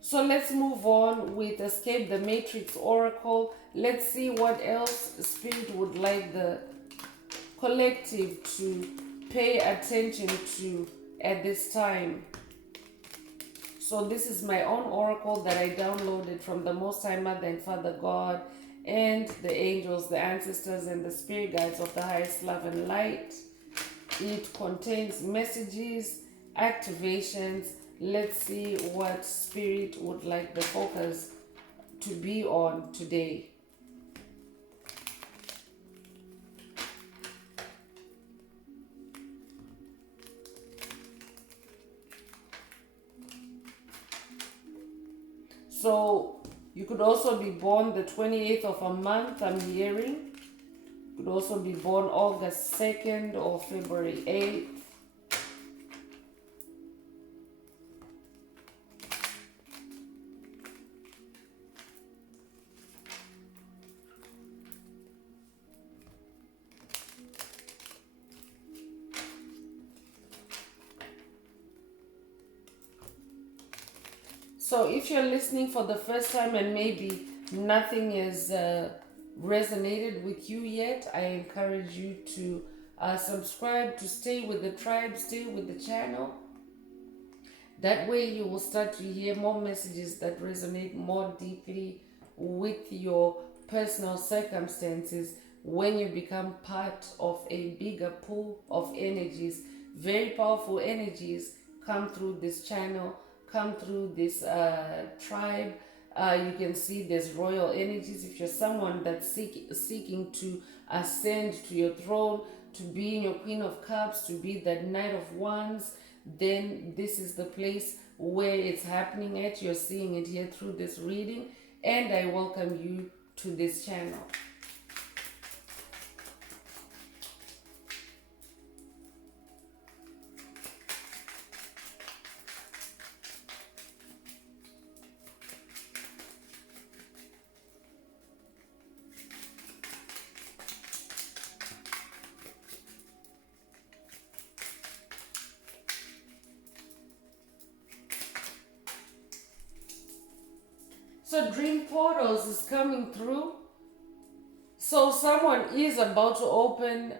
So let's move on with Escape the Matrix Oracle. Let's see what else Spirit would like the collective to pay attention to at this time. So this is my own oracle that I downloaded from the Most High Mother and Father God and the angels, the ancestors, and the spirit guides of the highest love and light. It contains messages, activations. Let's see what Spirit would like the focus to be on today. So you could also be born the 28th of a month, I'm hearing. You could also be born August 2nd or February 8th. So if you're listening for the first time and maybe nothing has resonated with you yet, I encourage you to subscribe, to stay with the tribe, stay with the channel. That way you will start to hear more messages that resonate more deeply with your personal circumstances when you become part of a bigger pool of energies. Very powerful energies come through this channel, come through this tribe. You can see there's royal energies. If you're someone that's seeking to ascend to your throne, to be in your Queen of Cups, to be that Knight of Wands, then this is the place where it's happening at. You're seeing it here through this reading, and I welcome you to this channel. So dream portals is coming through. So someone is about to open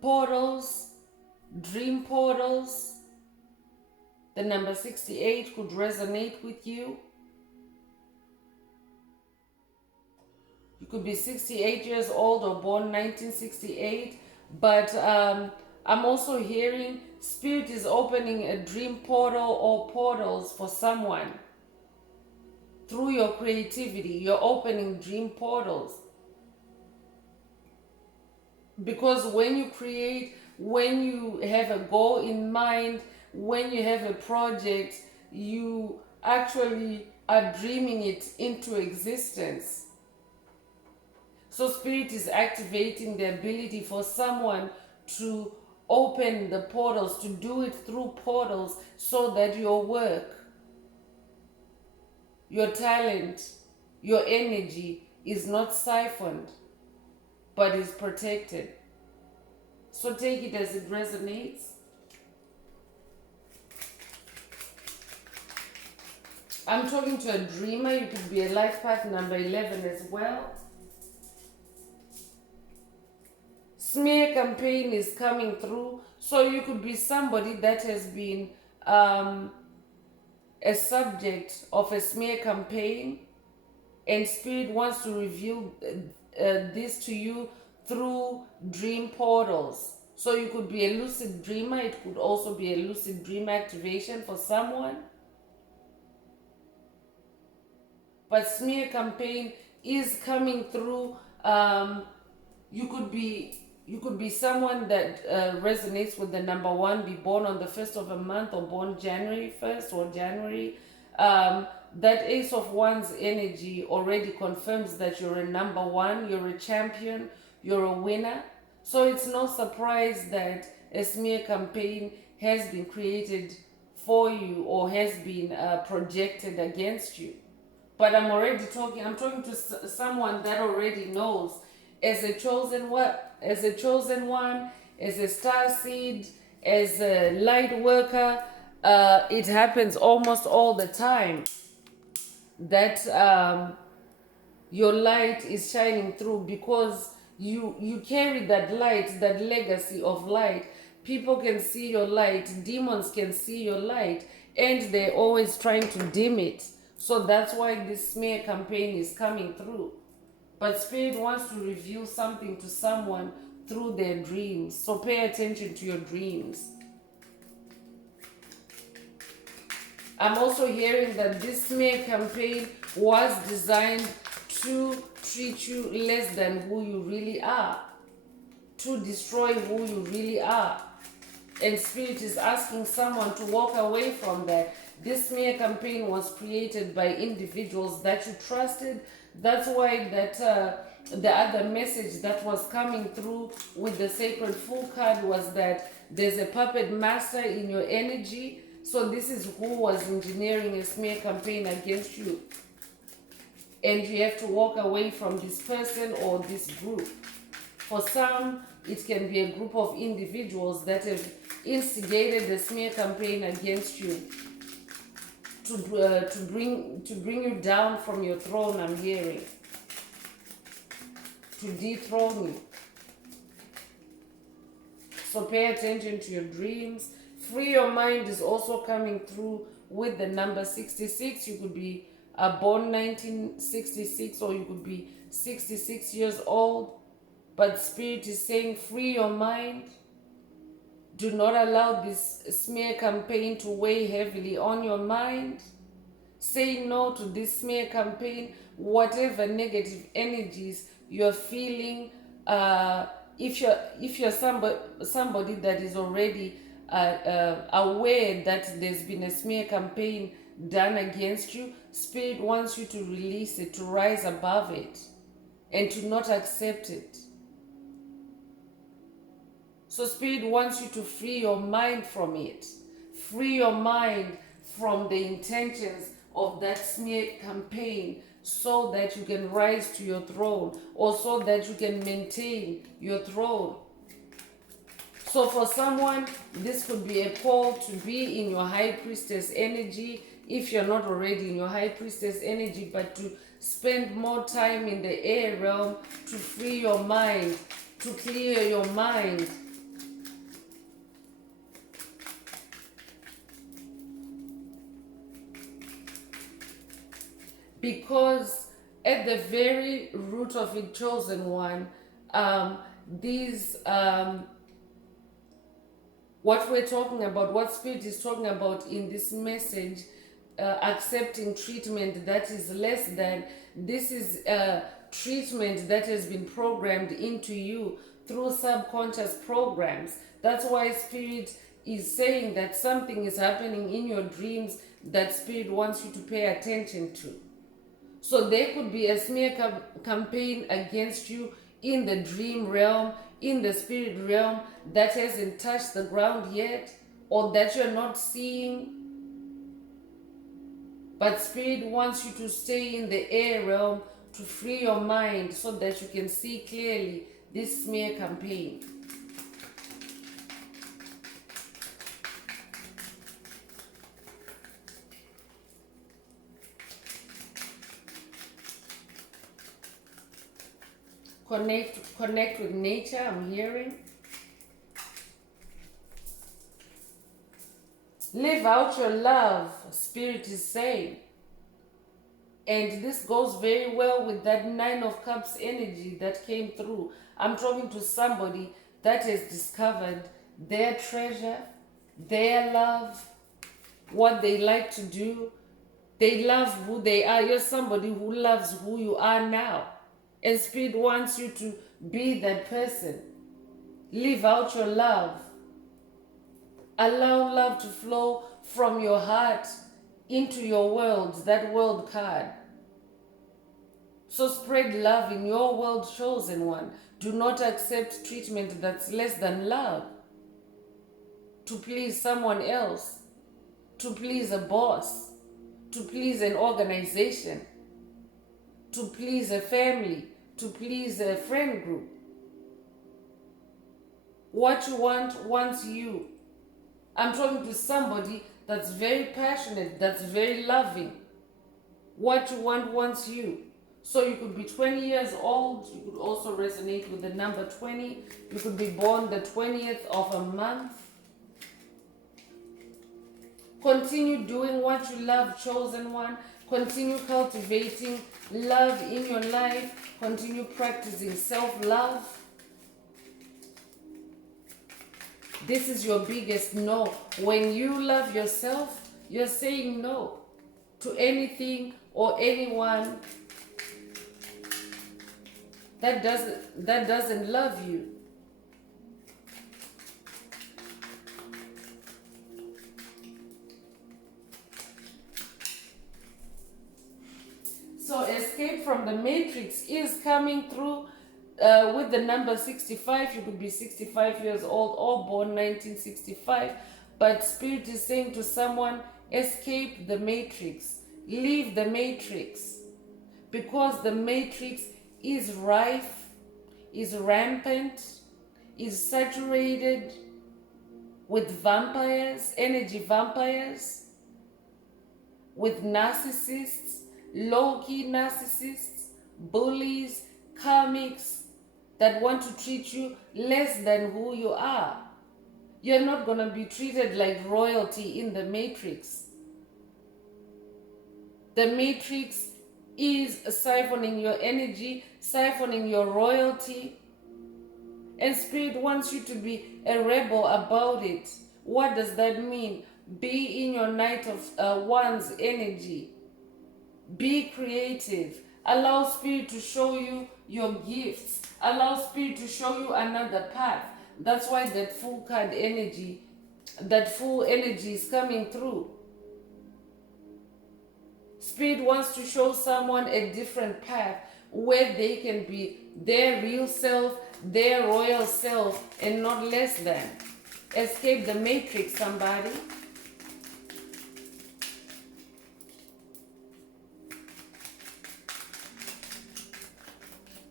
portals, dream portals. The number 68 could resonate with you. You could be 68 years old or born 1968. But I'm also hearing Spirit is opening a dream portal or portals for someone. Through your creativity, you're opening dream portals. Because when you create, when you have a goal in mind, when you have a project, you actually are dreaming it into existence. So Spirit is activating the ability for someone to open the portals, to do it through portals, so that your work, your talent, your energy is not siphoned, but is protected. So take it as it resonates. I'm talking to a dreamer. You could be a life path number 11 as well. Smear campaign is coming through. So you could be somebody that has been a subject of a smear campaign, and Spirit wants to reveal this to you through dream portals. So you could be a lucid dreamer. It could also be a lucid dream activation for someone. But smear campaign is coming through. You could be someone that resonates with the number 1, be born on the 1st of a month or born January 1st or January. That Ace of Wands energy already confirms that you're a number 1, you're a champion, you're a winner. So it's no surprise that a smear campaign has been created for you or has been projected against you. But I'm talking to someone that already knows, as a chosen one, as a star seed, as a light worker. It happens almost all the time that your light is shining through, because you carry that light, that legacy of light. People can see your light, demons can see your light, and they're always trying to dim it. So that's why this smear campaign is coming through. But Spirit wants to reveal something to someone through their dreams. So pay attention to your dreams. I'm also hearing that this smear campaign was designed to treat you less than who you really are, to destroy who you really are. And Spirit is asking someone to walk away from that. This smear campaign was created by individuals that you trusted. That's why the other message that was coming through with the Sacred Fool card was that there's a puppet master in your energy. So this is who was engineering a smear campaign against you. And you have to walk away from this person or this group. For some, it can be a group of individuals that have instigated the smear campaign against you to bring you down from your throne. I'm hearing, to dethrone you. So pay attention to your dreams. Free your mind is also coming through with the number 66. You could be born 1966, or you could be 66 years old. But Spirit is saying, free your mind. Do not allow this smear campaign to weigh heavily on your mind. Say no to this smear campaign. Whatever negative energies you're feeling, if you're somebody that is already aware that there's been a smear campaign done against you, Spirit wants you to release it, to rise above it, and to not accept it. So Spirit wants you to free your mind from it. Free your mind from the intentions of that smear campaign, so that you can rise to your throne, or so that you can maintain your throne. So for someone, this could be a call to be in your high priestess energy, if you're not already in your high priestess energy, but to spend more time in the air realm, to free your mind, to clear your mind. Because at the very root of it, chosen one, what we're talking about, what Spirit is talking about in this message, accepting treatment that is less than, this is treatment that has been programmed into you through subconscious programs. That's why Spirit is saying that something is happening in your dreams that Spirit wants you to pay attention to. So there could be a smear campaign against you in the dream realm, in the spirit realm, that hasn't touched the ground yet, or that you're not seeing. But Spirit wants you to stay in the air realm, to free your mind so that you can see clearly this smear campaign. Connect with nature, I'm hearing. Live out your love, Spirit is saying. And this goes very well with that 9 of Cups energy that came through. I'm talking to somebody that has discovered their treasure, their love, what they like to do. They love who they are. You're somebody who loves who you are now. And Spirit wants you to be that person. Live out your love. Allow love to flow from your heart into your world, that world card. So spread love in your world, chosen one. Do not accept treatment that's less than love. to please someone else, to please a boss, to please an organization, to please a family, to please a friend group. What you want wants you. I'm talking to somebody that's very passionate, that's very loving. What you want wants you. So you could be 20 years old. You could also resonate with the number 20. You could be born the 20th of a month. Continue doing what you love, chosen one. Continue cultivating love in your life. Continue practicing self-love. This is your biggest no. When you love yourself, you're saying no to anything or anyone that doesn't love you. So escape from the matrix is coming through with the number 65. You could be 65 years old or born 1965. But Spirit is saying to someone, escape the matrix. Leave the matrix. Because the matrix is rife, is rampant, is saturated with vampires, energy vampires, with narcissists, low-key narcissists, bullies, karmics that want to treat you less than who you are. You're not going to be treated like royalty in the matrix. The matrix is siphoning your energy, siphoning your royalty. And Spirit wants you to be a rebel about it. What does that mean? Be in your Knight of Wands energy. Be creative. Allow Spirit to show you your gifts. Allow Spirit to show you another path. That's why that full card energy, that full energy is coming through. Spirit wants to show someone a different path where they can be their real self, their royal self, and not less than. Escape the matrix, somebody.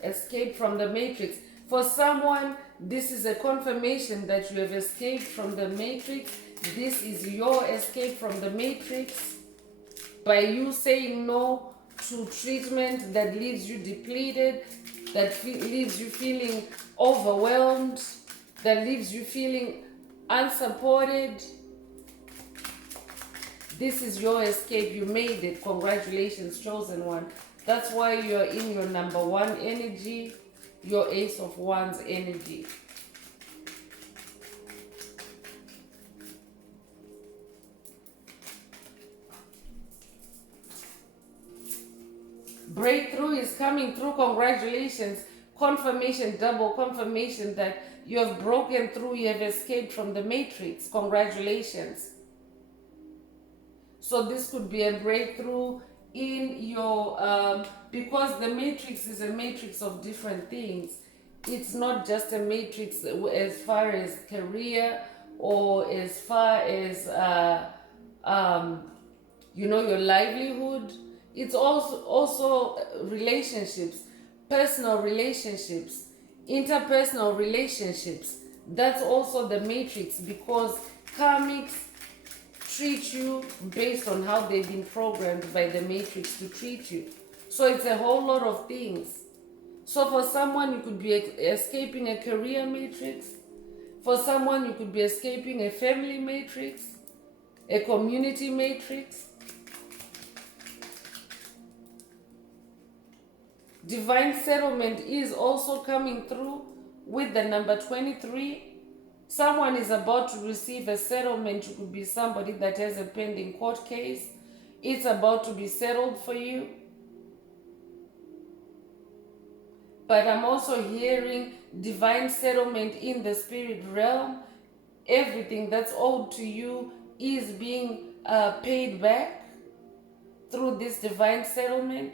Escape from the matrix. For someone, this is a confirmation that you have escaped from the matrix. This is your escape from the matrix. By you saying no to treatment that leaves you depleted, that leaves you feeling overwhelmed, that leaves you feeling unsupported. This is your escape. You made it. Congratulations, chosen one. That's why you're in your number one energy, your Ace of Wands energy. Breakthrough is coming through. Congratulations. Confirmation, double confirmation that you have broken through, you have escaped from the matrix. Congratulations. So this could be a breakthrough in your, because the matrix is a matrix of different things. It's not just a matrix as far as career or as far as, your livelihood. It's also relationships, personal relationships, interpersonal relationships. That's also the matrix, because karmics treat you based on how they've been programmed by the matrix to treat you. So it's a whole lot of things. So for someone, you could be escaping a career matrix. For someone, you could be escaping a family matrix, a community matrix. Divine settlement is also coming through with the number 23. Someone is about to receive a settlement. You could be somebody that has a pending court case. It's about to be settled for you. But I'm also hearing divine settlement in the spirit realm. Everything that's owed to you is being paid back through this divine settlement.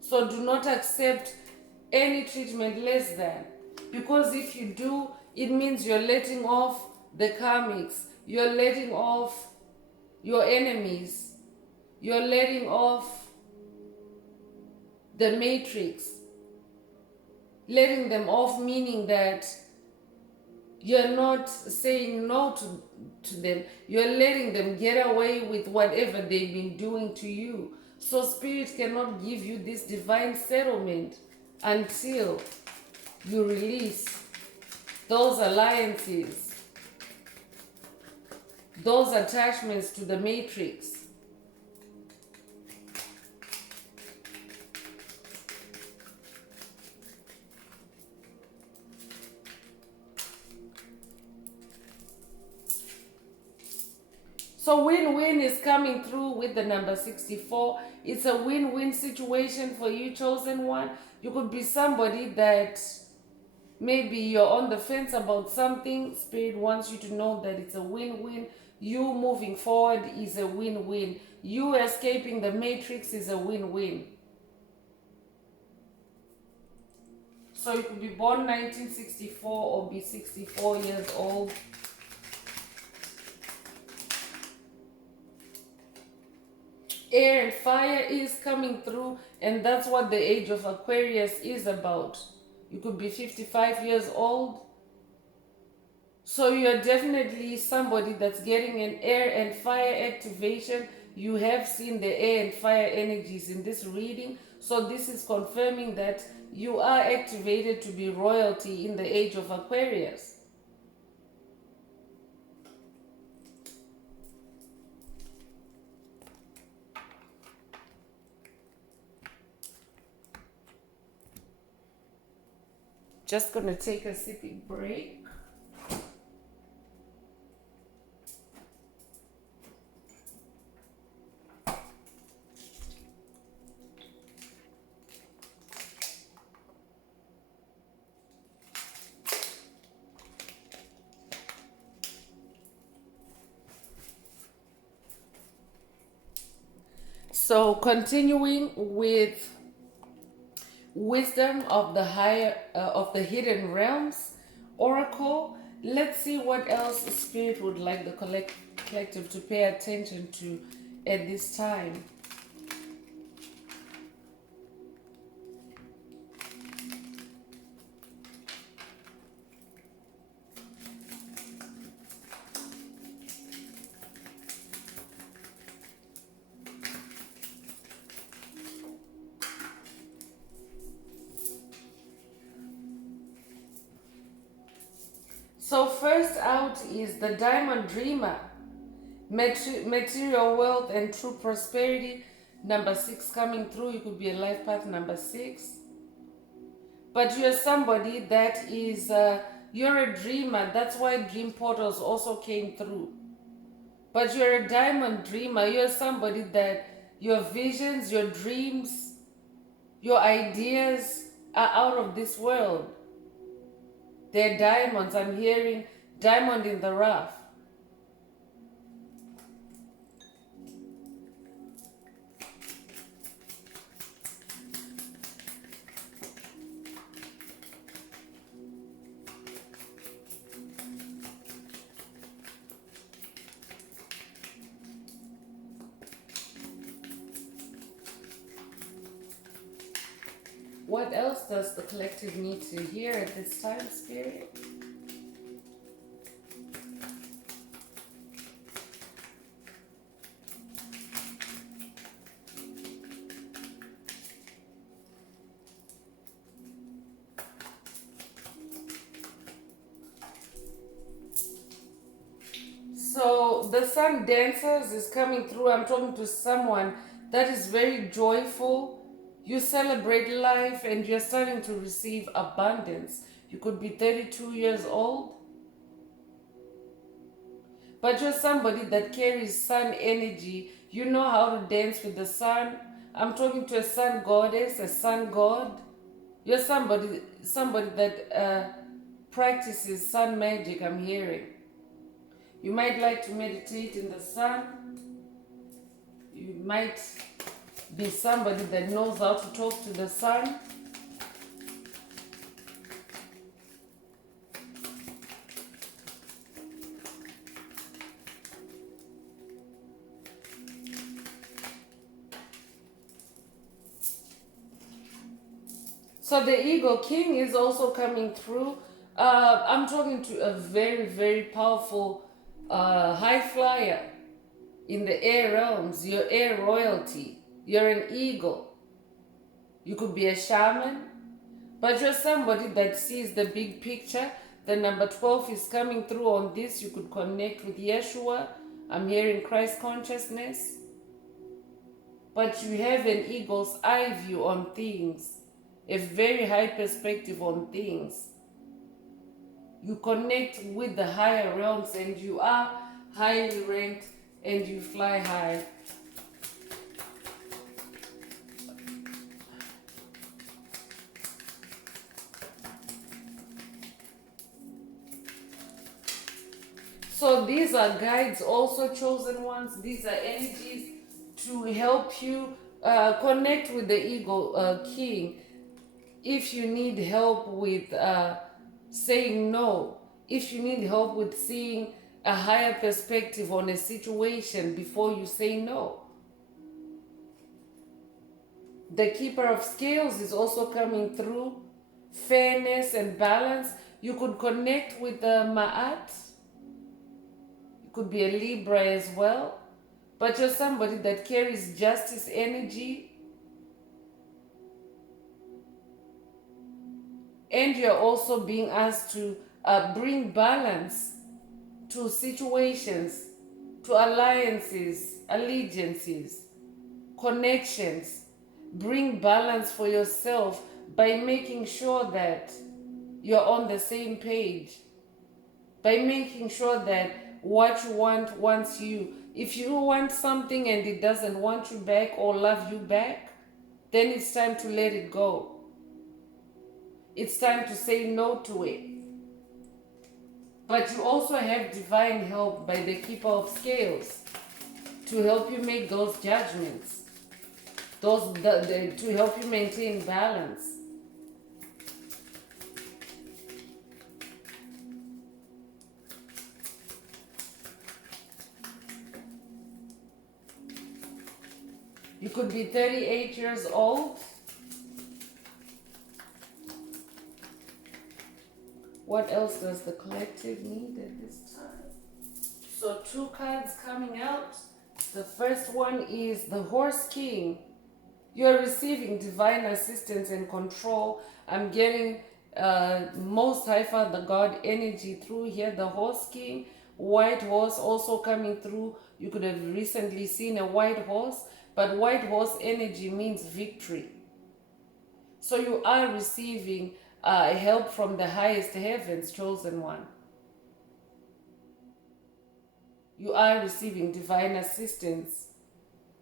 So do not accept any treatment less than. Because if you do, it means you're letting off the karmics. You're letting off your enemies. You're letting off the matrix. Letting them off, meaning that you're not saying no to them. You're letting them get away with whatever they've been doing to you. So Spirit cannot give you this divine settlement until you release those alliances, those attachments to the matrix. So win-win is coming through with the number 64. It's a win-win situation for you, chosen one. You could be somebody that maybe you're on the fence about something. Spirit wants you to know that it's a win-win. You moving forward is a win-win. You escaping the matrix is a win-win. So you could be born 1964 or be 64 years old. Air and fire is coming through, and that's what the age of Aquarius is about. You could be 55 years old. So you're definitely somebody that's getting an air and fire activation. You have seen the air and fire energies in this reading. So this is confirming that you are activated to be royalty in the age of Aquarius. Just gonna take a sipping break. So continuing with Wisdom of the Higher of the Hidden Realms Oracle, let's see what else Spirit would like the collective to pay attention to at this time. So first out is the Diamond Dreamer. Material wealth and true prosperity. Number 6 coming through. You could be a life path number 6. But you're somebody that is, you're a dreamer. That's why dream portals also came through. But you're a diamond dreamer. You're somebody that your visions, your dreams, your ideas are out of this world. They're diamonds. I'm hearing diamond in the rough. What else does the collective need to hear at this time, Spirit? So the Sun Dancers is coming through. I'm talking to someone that is very joyful. You celebrate life and you're starting to receive abundance. You could be 32 years old. But you're somebody that carries sun energy. You know how to dance with the sun. I'm talking to a sun goddess, a sun god. You're somebody that practices sun magic, I'm hearing. You might like to meditate in the sun. You might be somebody that knows how to talk to the sun. So the Eagle King is also coming through. I'm talking to a very, very powerful high flyer in the air realms. You're air royalty. You're an eagle. You could be a shaman, but you're somebody that sees the big picture. The number 12 is coming through on this. You could connect with Yeshua. I'm hearing Christ consciousness. But you have an eagle's eye view on things, a very high perspective on things. You connect with the higher realms and you are highly ranked and you fly high. So these are guides, also chosen ones. These are energies to help you connect with the Eagle King. If you need help with saying no, if you need help with seeing a higher perspective on a situation before you say no. The Keeper of Scales is also coming through. Fairness and balance. You could connect with the Ma'at. You could be a Libra as well. But you're somebody that carries justice energy. And you're also being asked to bring balance to situations, to alliances, allegiances, connections. Bring balance for yourself by making sure that you're on the same page. By making sure that what you want wants you. If you want something and it doesn't want you back or love you back, then it's time to let it go. It's time to say no to it. But you also have divine help by the Keeper of Scales to help you make those judgments, to help you maintain balance. You could be 38 years old. What else does the collective need at this time? So 2 cards coming out. The first one is the Horse King. You're receiving divine assistance and control. I'm getting Most High Father God energy through here. The Horse King, white horse also coming through. You could have recently seen a white horse, but white horse energy means victory. So you are receiving help from the highest heavens, chosen one. You are receiving divine assistance,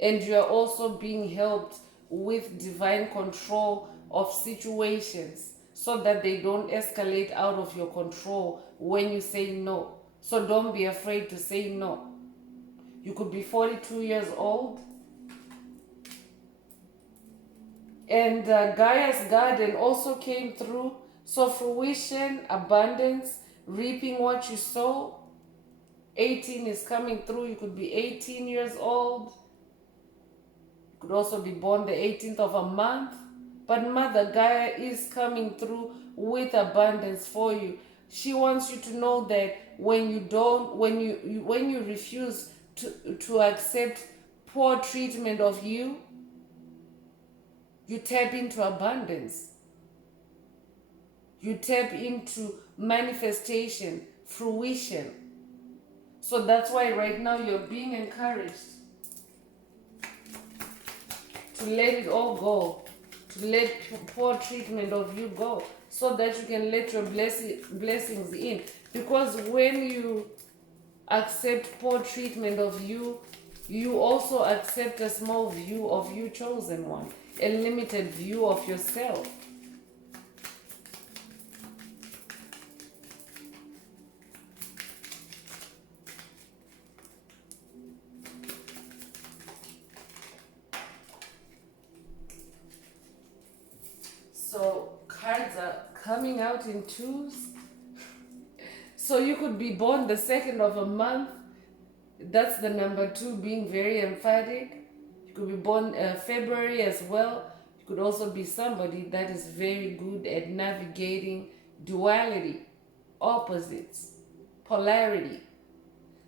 and you are also being helped with divine control of situations so that they don't escalate out of your control when you say no. So don't be afraid to say no. You could be 42 years old. And Gaia's garden also came through. So fruition, abundance, reaping what you sow. 18 is coming through. You could be 18 years old. You could also be born the 18th of a month. But Mother Gaia is coming through with abundance for you. She wants you to know that when you refuse to accept poor treatment of you, you tap into abundance. You tap into manifestation, fruition. So that's why right now you're being encouraged to let it all go, to let poor treatment of you go, so that you can let your blessings in. Because when you accept poor treatment of you, you also accept a small view of you, chosen one, a limited view of yourself. So cards are coming out in twos. So you could be born the 2nd of a month. That's the number 2 being very emphatic. You could be born February as well. Could also be somebody that is very good at navigating duality, opposites, polarity.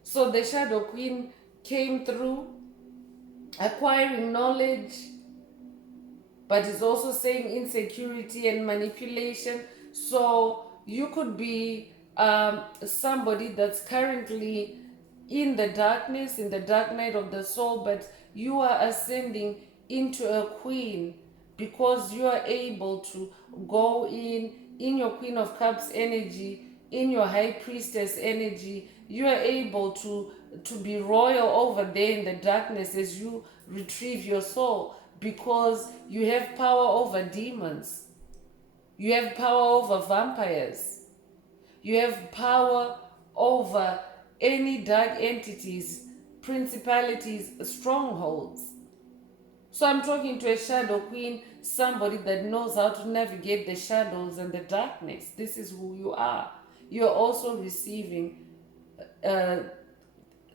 So the Shadow Queen came through acquiring knowledge, but it's also saying insecurity and manipulation. So you could be somebody that's currently in the darkness, in the dark night of the soul, but you are ascending into a queen because you are able to go in your Queen of Cups energy, in your High Priestess energy. You are able to be royal over there in the darkness as you retrieve your soul, because you have power over demons, you have power over vampires, you have power over any dark entities, principalities, strongholds. So I'm talking to a Shadow Queen, somebody that knows how to navigate the shadows and the darkness. This is who you are. You're also receiving uh,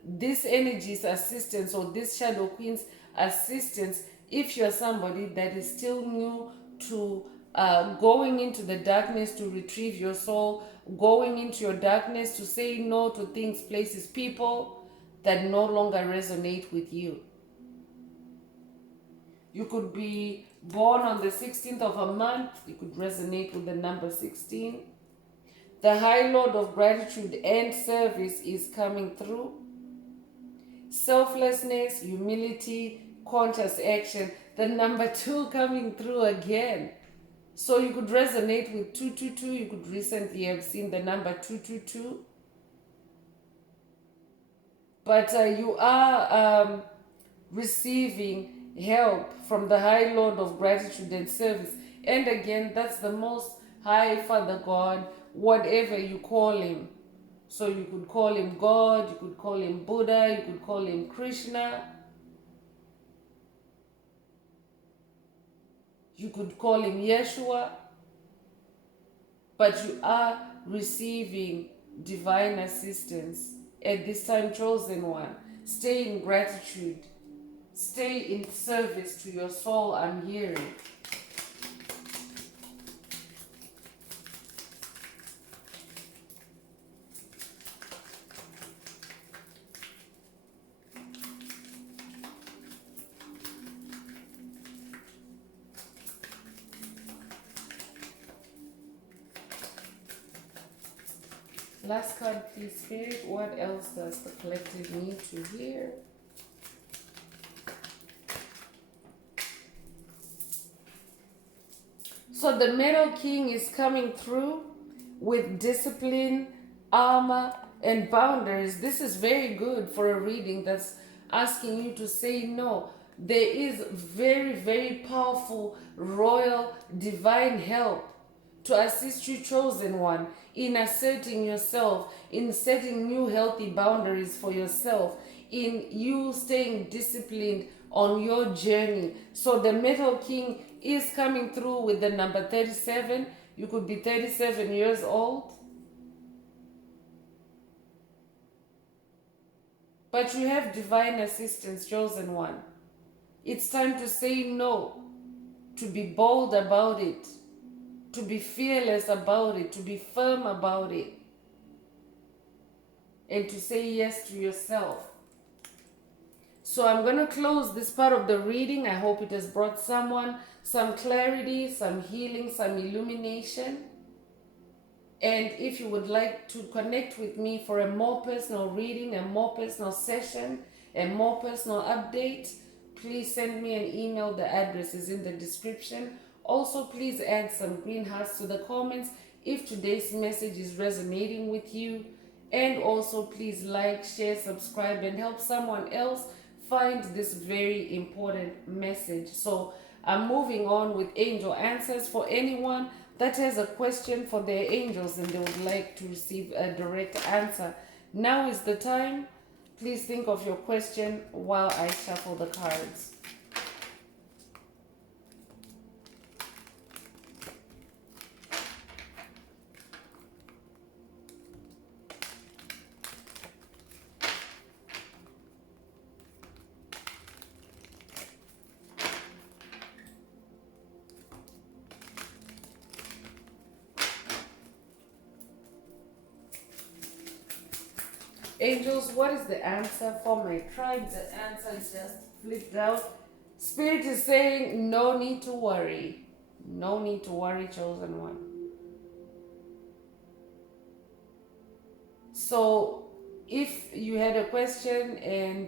this energy's assistance, or this Shadow Queen's assistance, if you're somebody that is still new to going into the darkness to retrieve your soul, going into your darkness to say no to things, places, people that no longer resonate with you. You could be born on the 16th of a month. You could resonate with the number 16. The High Lord of Gratitude and Service is coming through. Selflessness, humility, conscious action. The number 2 coming through again. So you could resonate with 222. You could recently have seen the number 222. But you are receiving help from the High Lord of Gratitude and Service. And again, that's the Most High Father God, whatever you call him. So you could call him God, you could call him Buddha, you could call him Krishna, you could call him Yeshua, but you are receiving divine assistance at this time, chosen one. Stay in gratitude. Stay in service to your soul, I'm hearing. Last card, please, Spirit. What else does the collective need to hear? So the Metal King is coming through with discipline, armor, and boundaries. This is very good for a reading that's asking you to say no. There is very, very powerful royal divine help to assist you, chosen one, in asserting yourself, in setting new healthy boundaries for yourself, in you staying disciplined on your journey. So the Metal King is coming through with the number 37. You could be 37 years old, but you have divine assistance, chosen one. It's time to say no, to be bold about it, to be fearless about it, to be firm about it, and to say yes to yourself. So I'm going to close this part of the reading. I hope it has brought someone some clarity, some healing, some illumination. And if you would like to connect with me for a more personal reading, a more personal session, a more personal update, please send me an email. The address is in the description. Also, please add some green hearts to the comments if today's message is resonating with you. And also, please like, share, subscribe, and help someone else find this very important message. So I'm moving on with angel answers. For anyone that has a question for their angels and they would like to receive a direct answer, now is the time. Please think of your question while I shuffle the cards. Angels, what is the answer for my tribe? The answer is just flipped out. Spirit is saying, no need to worry. No need to worry, chosen one. So, if you had a question and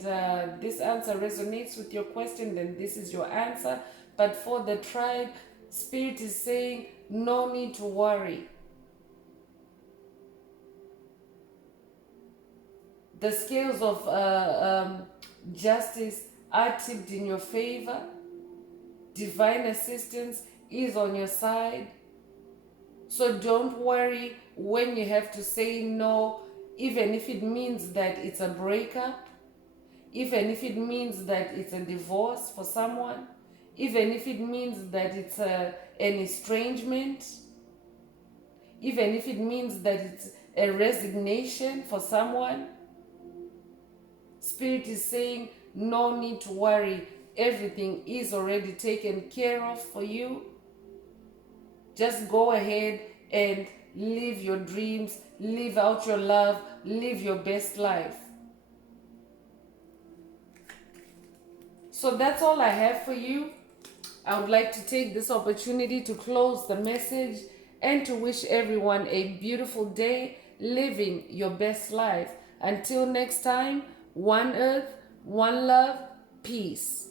this answer resonates with your question, then this is your answer. But for the tribe, Spirit is saying, no need to worry. The scales of justice are tipped in your favor. Divine assistance is on your side. So don't worry when you have to say no, even if it means that it's a breakup, even if it means that it's a divorce for someone, even if it means that it's an estrangement, even if it means that it's a resignation for someone. Spirit is saying, no need to worry. Everything is already taken care of for you. Just go ahead and live your dreams, live out your love, live your best life. So that's all I have for you. I would like to take this opportunity to close the message and to wish everyone a beautiful day, living your best life. Until next time, one earth, one love, peace.